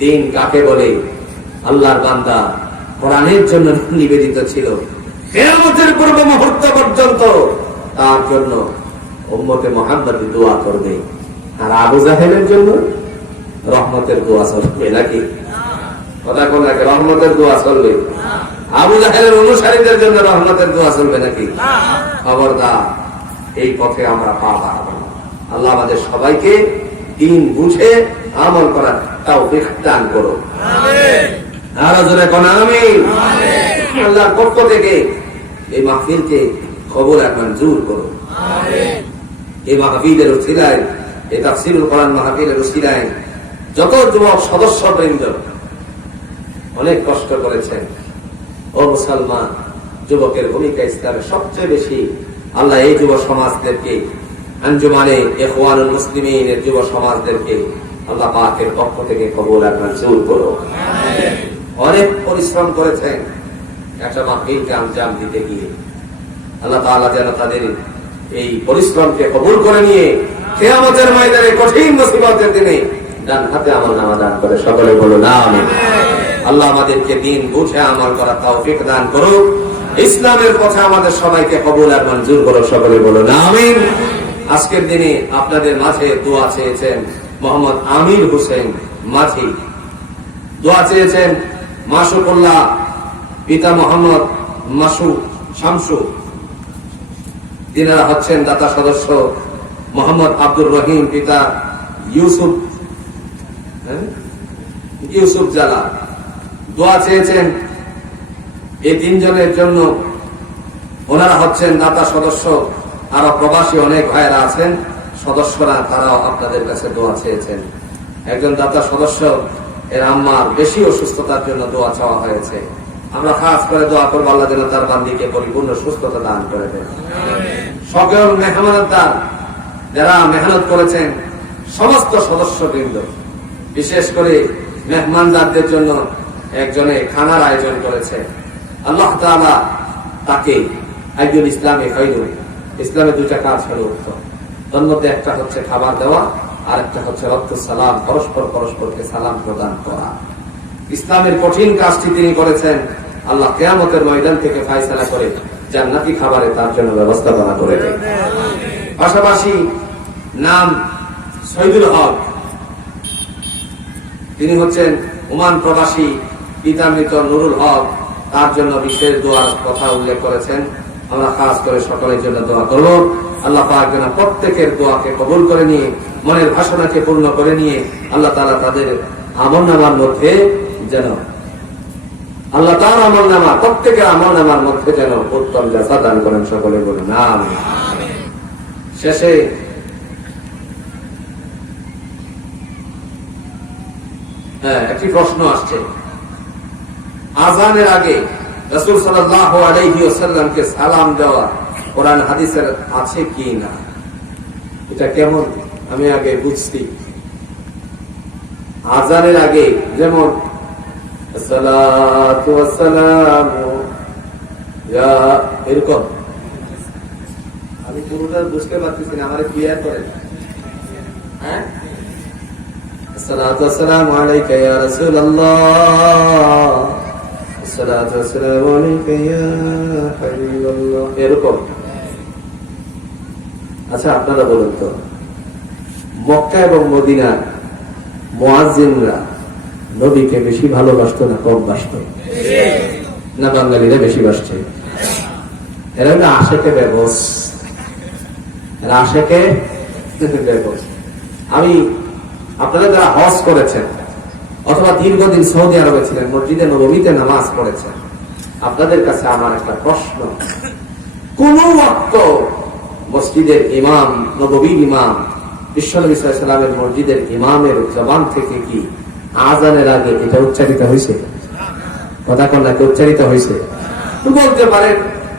দিন কাকে বলে, আল্লাহর বান্দা কোরআনের জন্য নিবেদিত ছিল। কিয়ামতের পূর্ব মুহূর্ত পর্যন্ত তার জন্য উম্মতে মুহাম্মদ দোয়া করবে। আর আবু জাহেলের জন্য রহমতের দোয়া চলবে নাকি? কথা কোন নাকি? রহমতের দোয়া চলবে? আবু জাহেলের অনুসারীদের জন্য রহমতের দোয়া চলবে নাকি? খবরদার, এই পথে আমরা পা বাড়াবো না। আল্লাহ আমাদের সবাইকে দিন বুঝে আমল করার তৌফিক দান করো। আরো জোরে কোন আমিন। আল্লাহর পক্ষ থেকে এই মাহফিলকে কবুল আর মঞ্জুর করো। এই মাহফিলের উসিলায়, এই তাফসীরুল কোরআন মাহফিলের উসিলায় যত যুবক সদস্যবৃন্দ অনেক কষ্ট করেছেন, ও মুসলমান, যুবকের ভূমিকা ইসলামের সবচেয়ে বেশি। আল্লাহ এই যুব সমাজদেরকে, আঞ্জুমানে ইখওয়ানুল মুসলিমিনের যুব সমাজদেরকে আল্লাহ পাকের পক্ষ থেকে কবুল আর মঞ্জুর করো। অনেক পরিশ্রম করেছেন একটা মাহফিলকে আঞ্জাম দিতে গিয়ে। আল্লাহ তাআলা যেন তাদের এই পরিশ্রমকে কবুল করে নিয়ে কিয়ামতের ময়দানে কঠিন মুসিবতের দিনে ডান হাতে আমলনামা দান করে। সকলে বলুন আমিন। আল্লাহ আমাদেরকে দিন বুঝে আমল করার তৌফিক দান করুক। ইসলামের পথে আমাদের সবাইকে কবুল আর মঞ্জুর করুক। সকলে বলুন আমিন। আজকের দিনে আপনাদের মাঝে দোয়া চেয়েছেন মোহাম্মদ আমির হোসেন মাঝি, দোয়া চেয়েছেন মাসুকুল্লাহ, পিতা মোহাম্মদ মাসু শামসু, তিনারা হচ্ছেন দাতা সদস্য মোহাম্মদ আব্দুর রহিম, পিতা ইউসুফ জালা। দোয়া চেয়েছেন এই তিনজনের জন্য। ওনারা হচ্ছেন দাতা সদস্য। আরো প্রবাসী অনেক ভাইয়েরা আছেন সদস্যরা, তারাও আপনাদের কাছে দোয়া চেয়েছেন। একজন দাতা সদস্য এর আম্মার বেশি অসুস্থতার জন্য দোয়া চাওয়া হয়েছে। আমরা খাস করে দোয়া করবো আল্লাহ যেন তার বান্দিকে পরিপূর্ণ সুস্থতা দান করে দেন। সকল মেহমানদার যারা মেহনত করেছেন, সমস্ত সদস্যবৃন্দ, বিশেষ করে মেহমানদারদের জন্য একজনে খানার আয়োজন করেছে। আল্লাহ তাআলা তাকে একজন ইসলামে খাইল। ইসলামের দুইটা কাজ হলো উত্তম, তার মধ্যে একটা হচ্ছে খাবার দেওয়া, আর একটা হচ্ছে রক্ত সালাম, পরস্পরকে সালাম প্রদান করা। ইসলামের কঠিন কাজটি তিনি করেছেন। আল্লাহ কিয়ামতের ময়দান থেকে ফায়সালা করে জান্নাতি খাবারে তার জন্য ব্যবস্থাপনা করে দেন। পাশাপাশি নাম শহীদুল হক, তিনি হচ্ছেন ওমান প্রবাসী, পিতা মৃত নুরুল হক, তার জন্য বিশেষ দোয়ার কথা উল্লেখ করেছেন। আমরা খাস করে সকলের জন্য দোয়া করব। আল্লাহ পাক যেন প্রত্যেকের দোয়াকে কবুল করে নিয়ে, মনের বাসনাকে পূর্ণ করে নিয়ে আল্লাহ তাআলা তাদের আমলনামার মধ্যে যেন, আল্লাহ তার আমলনামা, প্রত্যেকের আমলনামার মধ্যে যেন উত্তম জাযা দান করেন। সকলে বলুন আমিন। শেষে একটি প্রশ্ন আসছে, আযানের আগে রাসূল সাল্লাল্লাহু আলাইহি ওয়াসাল্লামকে সালাম দেওয়া কোরআন হাদিসের আছে কি না? এটা কেমন আমি আগে বুঝছি। আযানের আগে যেমন আসসালাতু ওয়াসসালামু ইয়া, এরকম আমি পুরোটা বুঝতে পারতেছি না, আমারে ক্লিয়ার করেন। হ্যাঁ, আসসালাতু ওয়াসসালামু আলাইকা ইয়া রাসূলুল্লাহ, আসসালাতু ওয়াসসালামু আলাইকা ইয়া হাবিবাল্লাহ, এরকম। আচ্ছা আপনারা বলুন তো, মক্কা এবং মদিনার মুয়াজ্জিনরা নবীকে বেশি ভালোবাসতো না কম বাসতো? না বাঙালিরা বেশি বাসছে? এরা হলো আশেকে বেবস, এরা আশেকে বেবস। আমি আপনারা যারা হজ করেছেন অথবা দীর্ঘদিন সৌদি আরবে ছিলেন, মসজিদে নববীতে নামাজ পড়েছেন, আপনাদের কাছে আমার একটা প্রশ্ন, কোন ওয়াক্ত মসজিদের ইমাম, নববীর ইমাম, বিশ্বনবী সাল্লাল্লাহু আলাইহি ওয়াসাল্লামের মসজিদের ইমামের জবান থেকে কি আযানের আগে এটা উচ্চারিত হয়েছে? কথা কোন নাকি উচ্চারিত হয়েছে? তো বলতে পারেন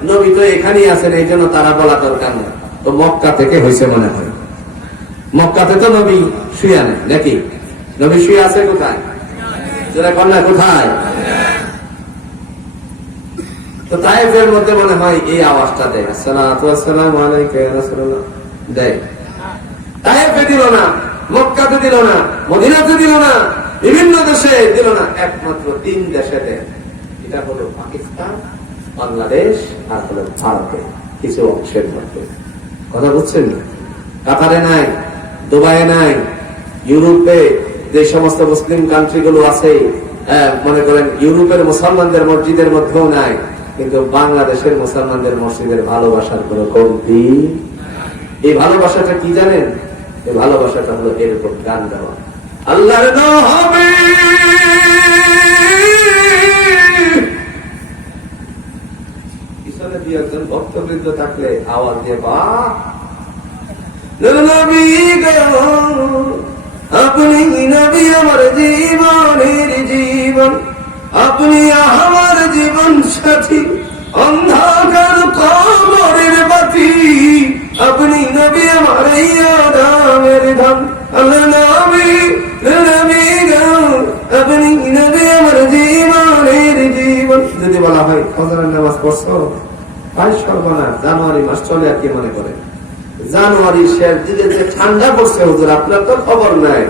নবী তো এখানেই আছেন, এই জন্য তারা বলা দরকার নেই। তো মক্কা থেকে হয়েছে মনে হয়। মক্কাতে তো নবী শুয়ে নেই নাকি? নবী শুয়ে আছে কোথায়? যারা কন্যা কোথায়? তো তায়েফের মধ্যে মনে হয় এই আওয়াজটা দেয়, আসসালাতু ওয়াসসালামু আলাইকা ইয়া রাসূলুল্লাহ দেয়। তায়েফে দিল না, মক্কাতে দিল না, মদিনাতে দিল না, বিভিন্ন দেশে দিল না, একমাত্র 3 দেশে দেয়। এটা হলো পাকিস্তান, বাংলাদেশ আর হলো ভারতে কিছু অংশের মধ্যে। কথা বুঝছেন না? কাতারে নাই, দুবাইয়ে নাই, ইউরোপে, যে সমস্ত মুসলিম কান্ট্রি গুলো আছে, মনে করেন ইউরোপের মুসলমানদের মসজিদের মধ্যেও নাই, কিন্তু বাংলাদেশের মুসলমানদের মসজিদের ভালোবাসার কোনো কমতি। এই ভালোবাসাটা কি জানেন? এই ভালোবাসাটা হলো এরকম গান গাওয়া, আল্লাহর নবী পিছনে দিয়ে একজন ভক্তবৃন্দ থাকলে আওয়াজ দিয়ে বাহ নবী গো, আপনি নবী আমার জীবনের জীবন, আপনি আমার জীবন সাথী, অন্ধকার কবরের বাতি, আপনি নবী আমার আদমের ধাম, আল্লাহ নবী নবী গো, আপনি নবী আমার জীবনের জীবন। যদি বলা হয় ফজরের নামাজ পড়ছো, ভাই সর্বনাশ, জানুয়ারি মাস চলে আর কি মনে করে, জানুয়ারি শেষ দিকে যে ঠান্ডা পড়ছে হুজুর আপনার তো খবর নাই,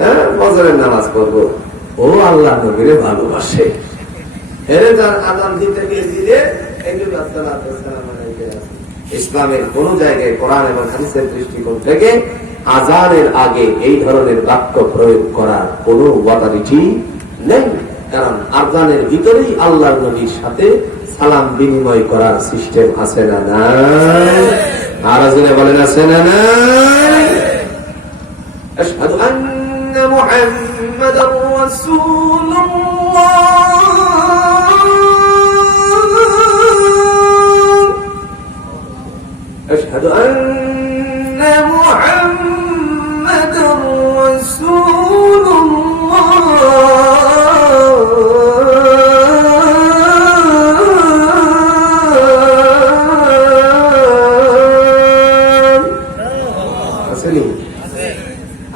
হ্যাঁ ফজরের নামাজ পড়বো। ও আল্লাহ নবীরে ভালোবাসে, এর যার আযান দিতে গিয়ে দিলে ইসলামের কোন জায়গায় কোরআন এবং হাদিসের দৃষ্টিকোণ থেকে আযানের আগে এই ধরনের বাক্য প্রয়োগ করার কোন অথরিটি নেই, কারণ আযানের ভিতরেই আল্লাহর নবীর সাথে সালাম বিনিময় করার সিস্টেম আছে না নাই? আর আজকে বলেন আছে না নাই? আশহাদু আন্না মুহাম্মাদার রাসূলুল্লাহ, আশহাদু আন্না মুহাম্মাদার রাসূলুল্লাহ।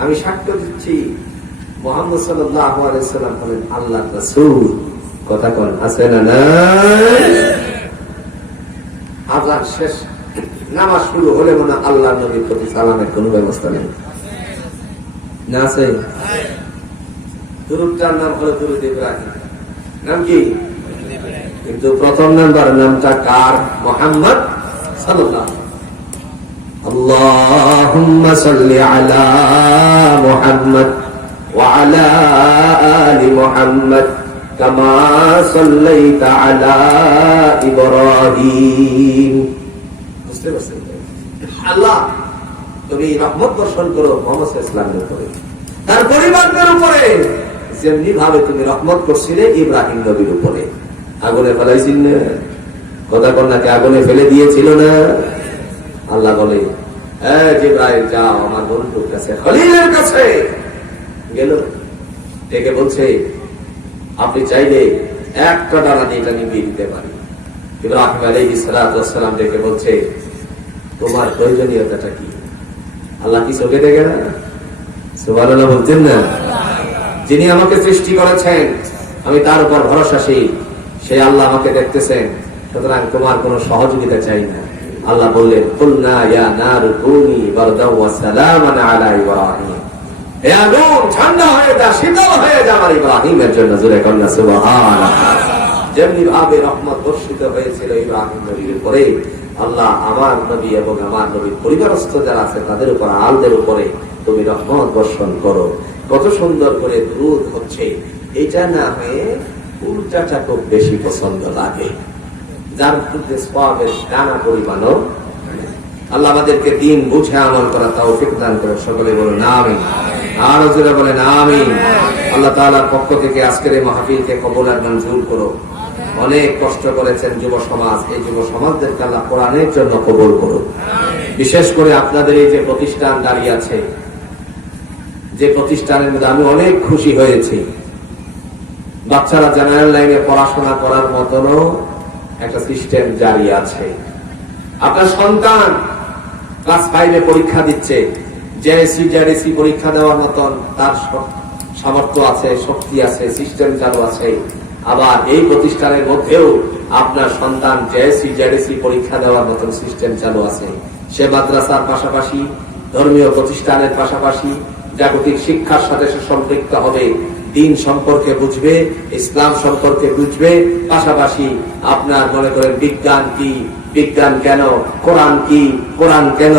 আমি সাক্ষ্য দিচ্ছি মুহাম্মদ সাল্লাল্লাহু আলাইহি সাল্লাম হলেন আল্লাহর রাসূল। কথা কোন আছে না নাই? আযান শেষ, নামাজ শুরু হলে মনে আল্লাহর নবীর প্রতি সালামের কোন ব্যবস্থা নেই না? আছে। দুরূদটার নাম হলো দুরূদ ইব্রাহিম, নাম কি? কিন্তু প্রথম নাম্বার নামটা কার? মুহাম্মদ সাল্লাল্লাহু। আল্লাহুম্মা সাল্লি আলা মুহাম্মদ ওয়া আলা আলি মুহাম্মদ কামা সাল্লাইতা আলা ইব্রাহিম। বুঝতে পারছেন? আল্লাহ তুমি রহমত বর্ষণ করো মুহাম্মদ সাল্লাল্লাহু আলাইহি ওয়াসাল্লামের উপরে, তার পরিবারদের উপরে, যেমনি ভাবে তুমি রহমত করছিলে ইব্রাহিম নবীর উপরে। আগুনে ফেলাইছিল না? কথা কন্যাকে আগুনে ফেলে দিয়েছিল না? আল্লাহ বলে জিবরাইল যাও আমার বন্ধুর কাছে, খলিলের কাছে। গেল, ডেকে বলছে আপনি চাইলে একটা ডানা দিয়ে এটা নিভিয়ে দিতে পারি। ইব্রাহিম আলাইহিস সালাতু ওয়াস সালাম ডেকে বলছে তোমার প্রয়োজনীয়তাটা কি? আল্লাহ কি চোখে দেখে না? সুবহানাল্লাহ বলতেন না? যিনি আমাকে সৃষ্টি করেছেন আমি তার উপর ভরসাশীল, সেই আল্লাহ আমাকে দেখতেছেন, সুতরাং তোমার কোনো সহযোগিতা চাই না। আল্লাহ বললেন কুলনা ইয়া নারু কুনি বারদাও ওয়া সালামান আলা ইব্রাহিম, হে আগুন ঠান্ডা হয়ে যা, শীতল হয়ে যা আমার ইব্রাহিমের জন্য। জোরে কন্যা সুবহানাল্লাহ। যেমনি ভাবে রহমত বর্ষিত হয়েছিল ইব্রাহিম নবীর উপরে, আল্লাহ আমার নবী এবং আমার নবীর পরিবারস্থ যারা আছে তাদের উপর, আলদের উপরে তুমি রহমত বর্ষণ করো। কত সুন্দর করে দুরূদ হচ্ছে, এটা না হয়ে উল্টাটা খুব বেশি পছন্দ লাগে, যার মধ্যে সওয়াবের দানা পরিমাণও। আল্লাহ আমাদেরকে দিন বুঝে আমল করা তৌফিক দান করে, সকলে বলুন আমিন। আর জোরে বলেন আমিন। আল্লাহ তাআলার পক্ষ থেকে আজকের এই মাহফিলকে কবুল আর মঞ্জুর করো। অনেক কষ্ট করেছেন যুব সমাজ, এই যুব সমাজদেরকে আল্লাহ কোরআনের জন্য কবুল করুন। বিশেষ করে আপনাদের এই যে প্রতিষ্ঠান দাঁড়িয়ে আছে, যে প্রতিষ্ঠানের মধ্যে আমি অনেক খুশি হয়েছি। বাচ্চারা জেনারেল লাইনে পড়াশোনা করার মতনও একটা সিস্টেম জারি আছে। আপনার সন্তান ক্লাস 5-এ পরীক্ষা দিচ্ছে, জেএসসি পরীক্ষা দেওয়ার মতন তার সামর্থ্য আছে, শক্তি আছে, সিস্টেম চালু আছে। আবার এই প্রতিষ্ঠানের মধ্যেও আপনার সন্তান জেএসসি পরীক্ষা দেওয়ার মতন সিস্টেম চালু আছে। সে মাদ্রাসার পাশাপাশি, ধর্মীয় প্রতিষ্ঠানের পাশাপাশি জাগতিক শিক্ষার সাথে সে সম্পৃক্ত হবে, দিন সম্পর্কে বুঝবে, ইসলাম সম্পর্কে বুঝবে, পাশাপাশি আপনার মনে করেন বিজ্ঞান কি, বিজ্ঞান কেন, কোরআন কি, কোরআন কেন,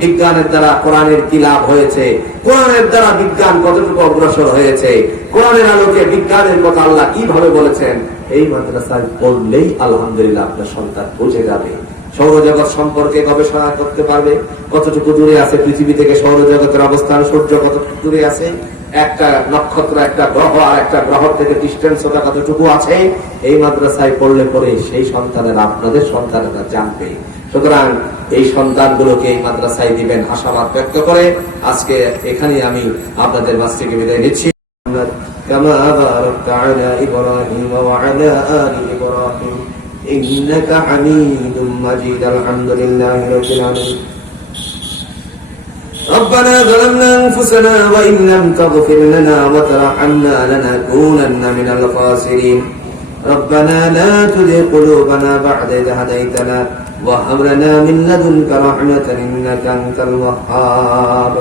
বিজ্ঞানের দ্বারা কোরআনের কি লাভ হয়েছে, কোরআনের দ্বারা বিজ্ঞান কতটুকু অগ্রসর হয়েছে, কোরআনের আলোকে বিজ্ঞানের কথা আল্লাহ কিভাবে বলেছেন, এই মাদ্রাসায় পড়লেই আলহামদুলিল্লাহ আপনার সন্তান বুঝে যাবে। সৌরজগৎ সম্পর্কে গবেষণা করতে পারবে, কতটুকু দূরে আছে পৃথিবী থেকে সৌরজগতের অবস্থান, সূর্য কতটুকু দূরে আছে, একটা নক্ষত্র, একটা গ্রহ আর একটা গ্রহ থেকে ডিস্টেন্স ওটা কতটুকু আছে, এই মাদ্রাসায় পড়লে পরে সেই সন্তানেরা, আপনাদের সন্তানেরা জানবে। সুতরাং এই সন্তানগুলোকে এই মাদ্রাসায় দিবেন আশাবাদ ব্যক্ত করে আজকে এখানে আমি আপনাদের মাঝ থেকে বিদায় নিচ্ছি। كما باركت على إبراهيم وعلى آل إبراهيم إنك حميد مجيد الحمد لله رب العالمين ربنا ظلمنا أنفسنا وإن لم تغفر لنا وترحمنا لنكونن من الخاسرين ربنا لا تزغ قلوبنا بعد إذ هديتنا وهب لنا من لدنك رحمة إنك أنت الوهاب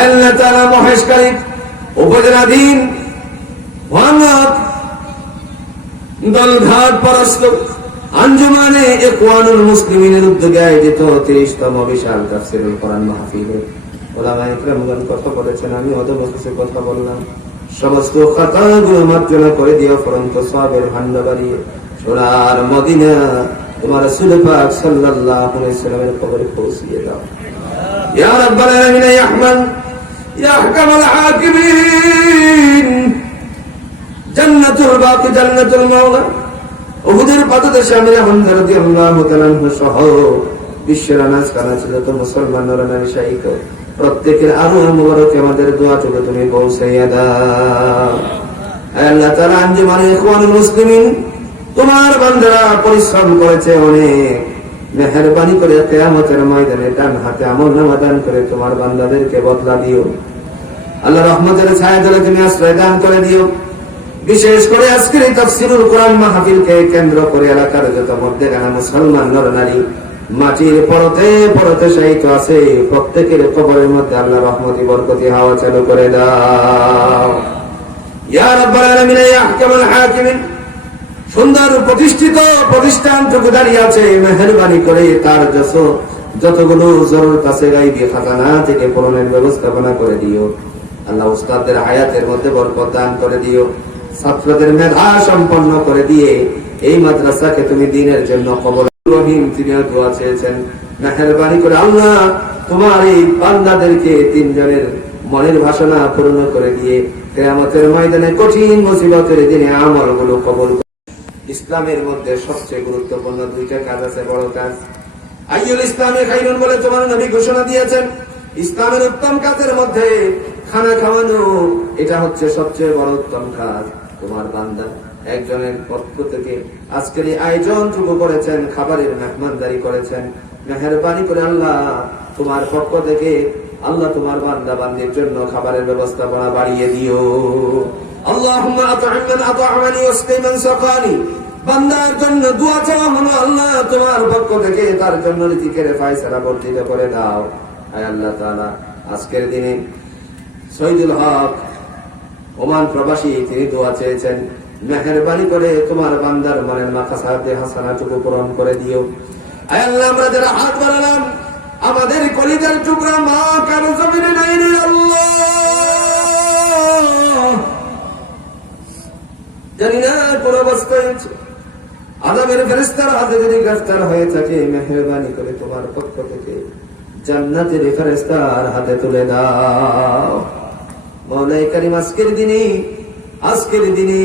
আল্লাহ তাআলা মহেশখালী উপজেলাধীন মোহাম্মদ দলঘাট পরস্ত আঞ্জুমানে ইখওয়ানুল মুসলিমিনের উদ্যোগে আয়োজিত 30তম বিশাল তাফসীরুল কোরআন মাহফিলে উলামায়ে কেরামগণ কথা বলেছেন, আমি অদম কিছু কথা বললাম, সমস্ত খাতাগুলো মার্জনা করে দিও, ফরন্ত সওয়াবের ভান্ডার বাড়িয়ে সোনার মদিনা তোমার রাসূল পাক সাল্লাল্লাহু আলাইহি ওয়াসাল্লামের কবরে পৌঁছিয়ে দাও ইয়া রাব্বাল আলামিন ইয়া রহমান ইয়া আহকামুল হাকিমিন জান্নাতুল বাকি জান্নাতুল মাওলা উহুদের পাদদেশে আমির হামজা রাদিয়াল্লাহু তাআলা সহ বিশ্বের আনাজ কানাচে যত মুসলমান নরনারী শাহীদ প্রত্যেকের আরো মুবারক আমাদের দোয়াটুকু তুমি পৌঁছাইয়া দাও। আল্লাহ তাআলা আঞ্জুমানে ইখওয়ানুল মুসলিমিন তোমার বান্দারা পরিশ্রম করেছে অনেক, মেহেরবানি করে কিয়ামতের ময়দানে ডান হাতে আমলনামা দান করে তোমার বান্দাদেরকে বদলা দিও। আল্লাহ রহমতের ছায়াতলে তুমি আশ্রয় দান করে দিও। বিশেষ করে আজকের এই তাফসীরুল কোরআন মাহফিলকে কেন্দ্র করে এলাকার যত মধ্যেখানা মুসলমান নরনারী মাটির পরতে পরতে শায়িত আছে, প্রত্যেকের কবরের মধ্যে আল্লাহ রহমতি বরকতি হাওয়া চালু করে দাও ইয়া রাব্বাল আলামিন ইয়া আহকামুল হাকিমিন। সুন্দর প্রতিষ্ঠিত প্রতিষ্ঠানটুকু দাঁড়িয়ে আছে, মেহেরবানি করে তার যতগুলো জরুরত আছে গায়বী খাজানা থেকে পূরণের ব্যবস্থাপনা করে দিও। আল্লাহ উস্তাদদের হায়াতের মধ্যে বরকত দান করে দিও, ছাত্রদের মেধা সম্পন্ন করে দিয়ে এই মাদ্রাসাকে তুমি দ্বীনের জন্য কবুল। রহিম তিনি দোয়া চেয়েছেন, মেহেরবানি করে আল্লাহ তোমার এই বান্দাদেরকে তিনজনের মনের বাসনা পূর্ণ করে দিয়ে কিয়ামতের ময়দানে কঠিন মুসিবতের দিনে আমলগুলো কবুল। ইসলামের মধ্যে সবচেয়ে গুরুত্বপূর্ণ দুইটা কাজ আছে, বড় কাজ। আইয়ুল ইসলামে খাইরুন বলে তোমার নবী ঘোষণা দিয়েছেন, ইসলামের উত্তম কাজের মধ্যে খানা খাওয়ানো এটা হচ্ছে সবচেয়ে বড় উত্তম কাজ। তোমার বান্দা একজনের পক্ষ থেকে আজকের এই আয়োজনটুকু করেছেন, খাবারের মেহমানদারি করেছেন, মেহেরবানি করে আল্লাহ তোমার পক্ষ থেকে আল্লাহ তোমার বান্দা বান্দির জন্য খাবারের ব্যবস্থাপনা বাড়িয়ে দিও। আল্লাহুম্মা আত'আমান আত'আমানি ওয়াসকি মান সাকানি। বান্দার জন্য দোয়া চাওয়া হলো আল্লাহ তোমার পক্ষ থেকে তার জন্য রিজিকের ফয়সালা বর্ধিত করে দাও। আয় আল্লাহ তাআলা আজকের দিনে শহীদুল হক ওমান প্রবাসী তিনি দোয়া চেয়েছেন, মেহেরবানি করে তোমার বান্দার মনের মাকাসাতে হাসানাটুকু পূরণ করে দিও। আয় আল্লাহ আমরা যারা হাত বাড়ালাম আমাদের কলিজার টুকরা মা কেন জমিনে নাই রে আল্লাহ, জানি না কোন অবস্থায় আযাবের ফেরেশতার হাতে যদি গ্রেফতার হয়ে থাকে, মেহেরবানি করে তোমার পক্ষ থেকে জান্নাতের ফেরেশতার হাতে তুলে দাও। মওলাই কারীম আজকের দিনে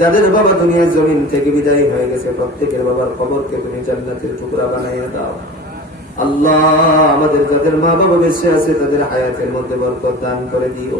যাদের বাবা দুনিয়ার জমিন থেকে বিদায় হয়ে গেছে, প্রত্যেকের বাবার কবরকে তুমি জান্নাতের টুকরা বানাইয়া দাও। আল্লাহ আমাদের যাদের মা বাবা বেঁচে আছে তাদের হায়াতের মধ্যে বরকত দান করে দিও।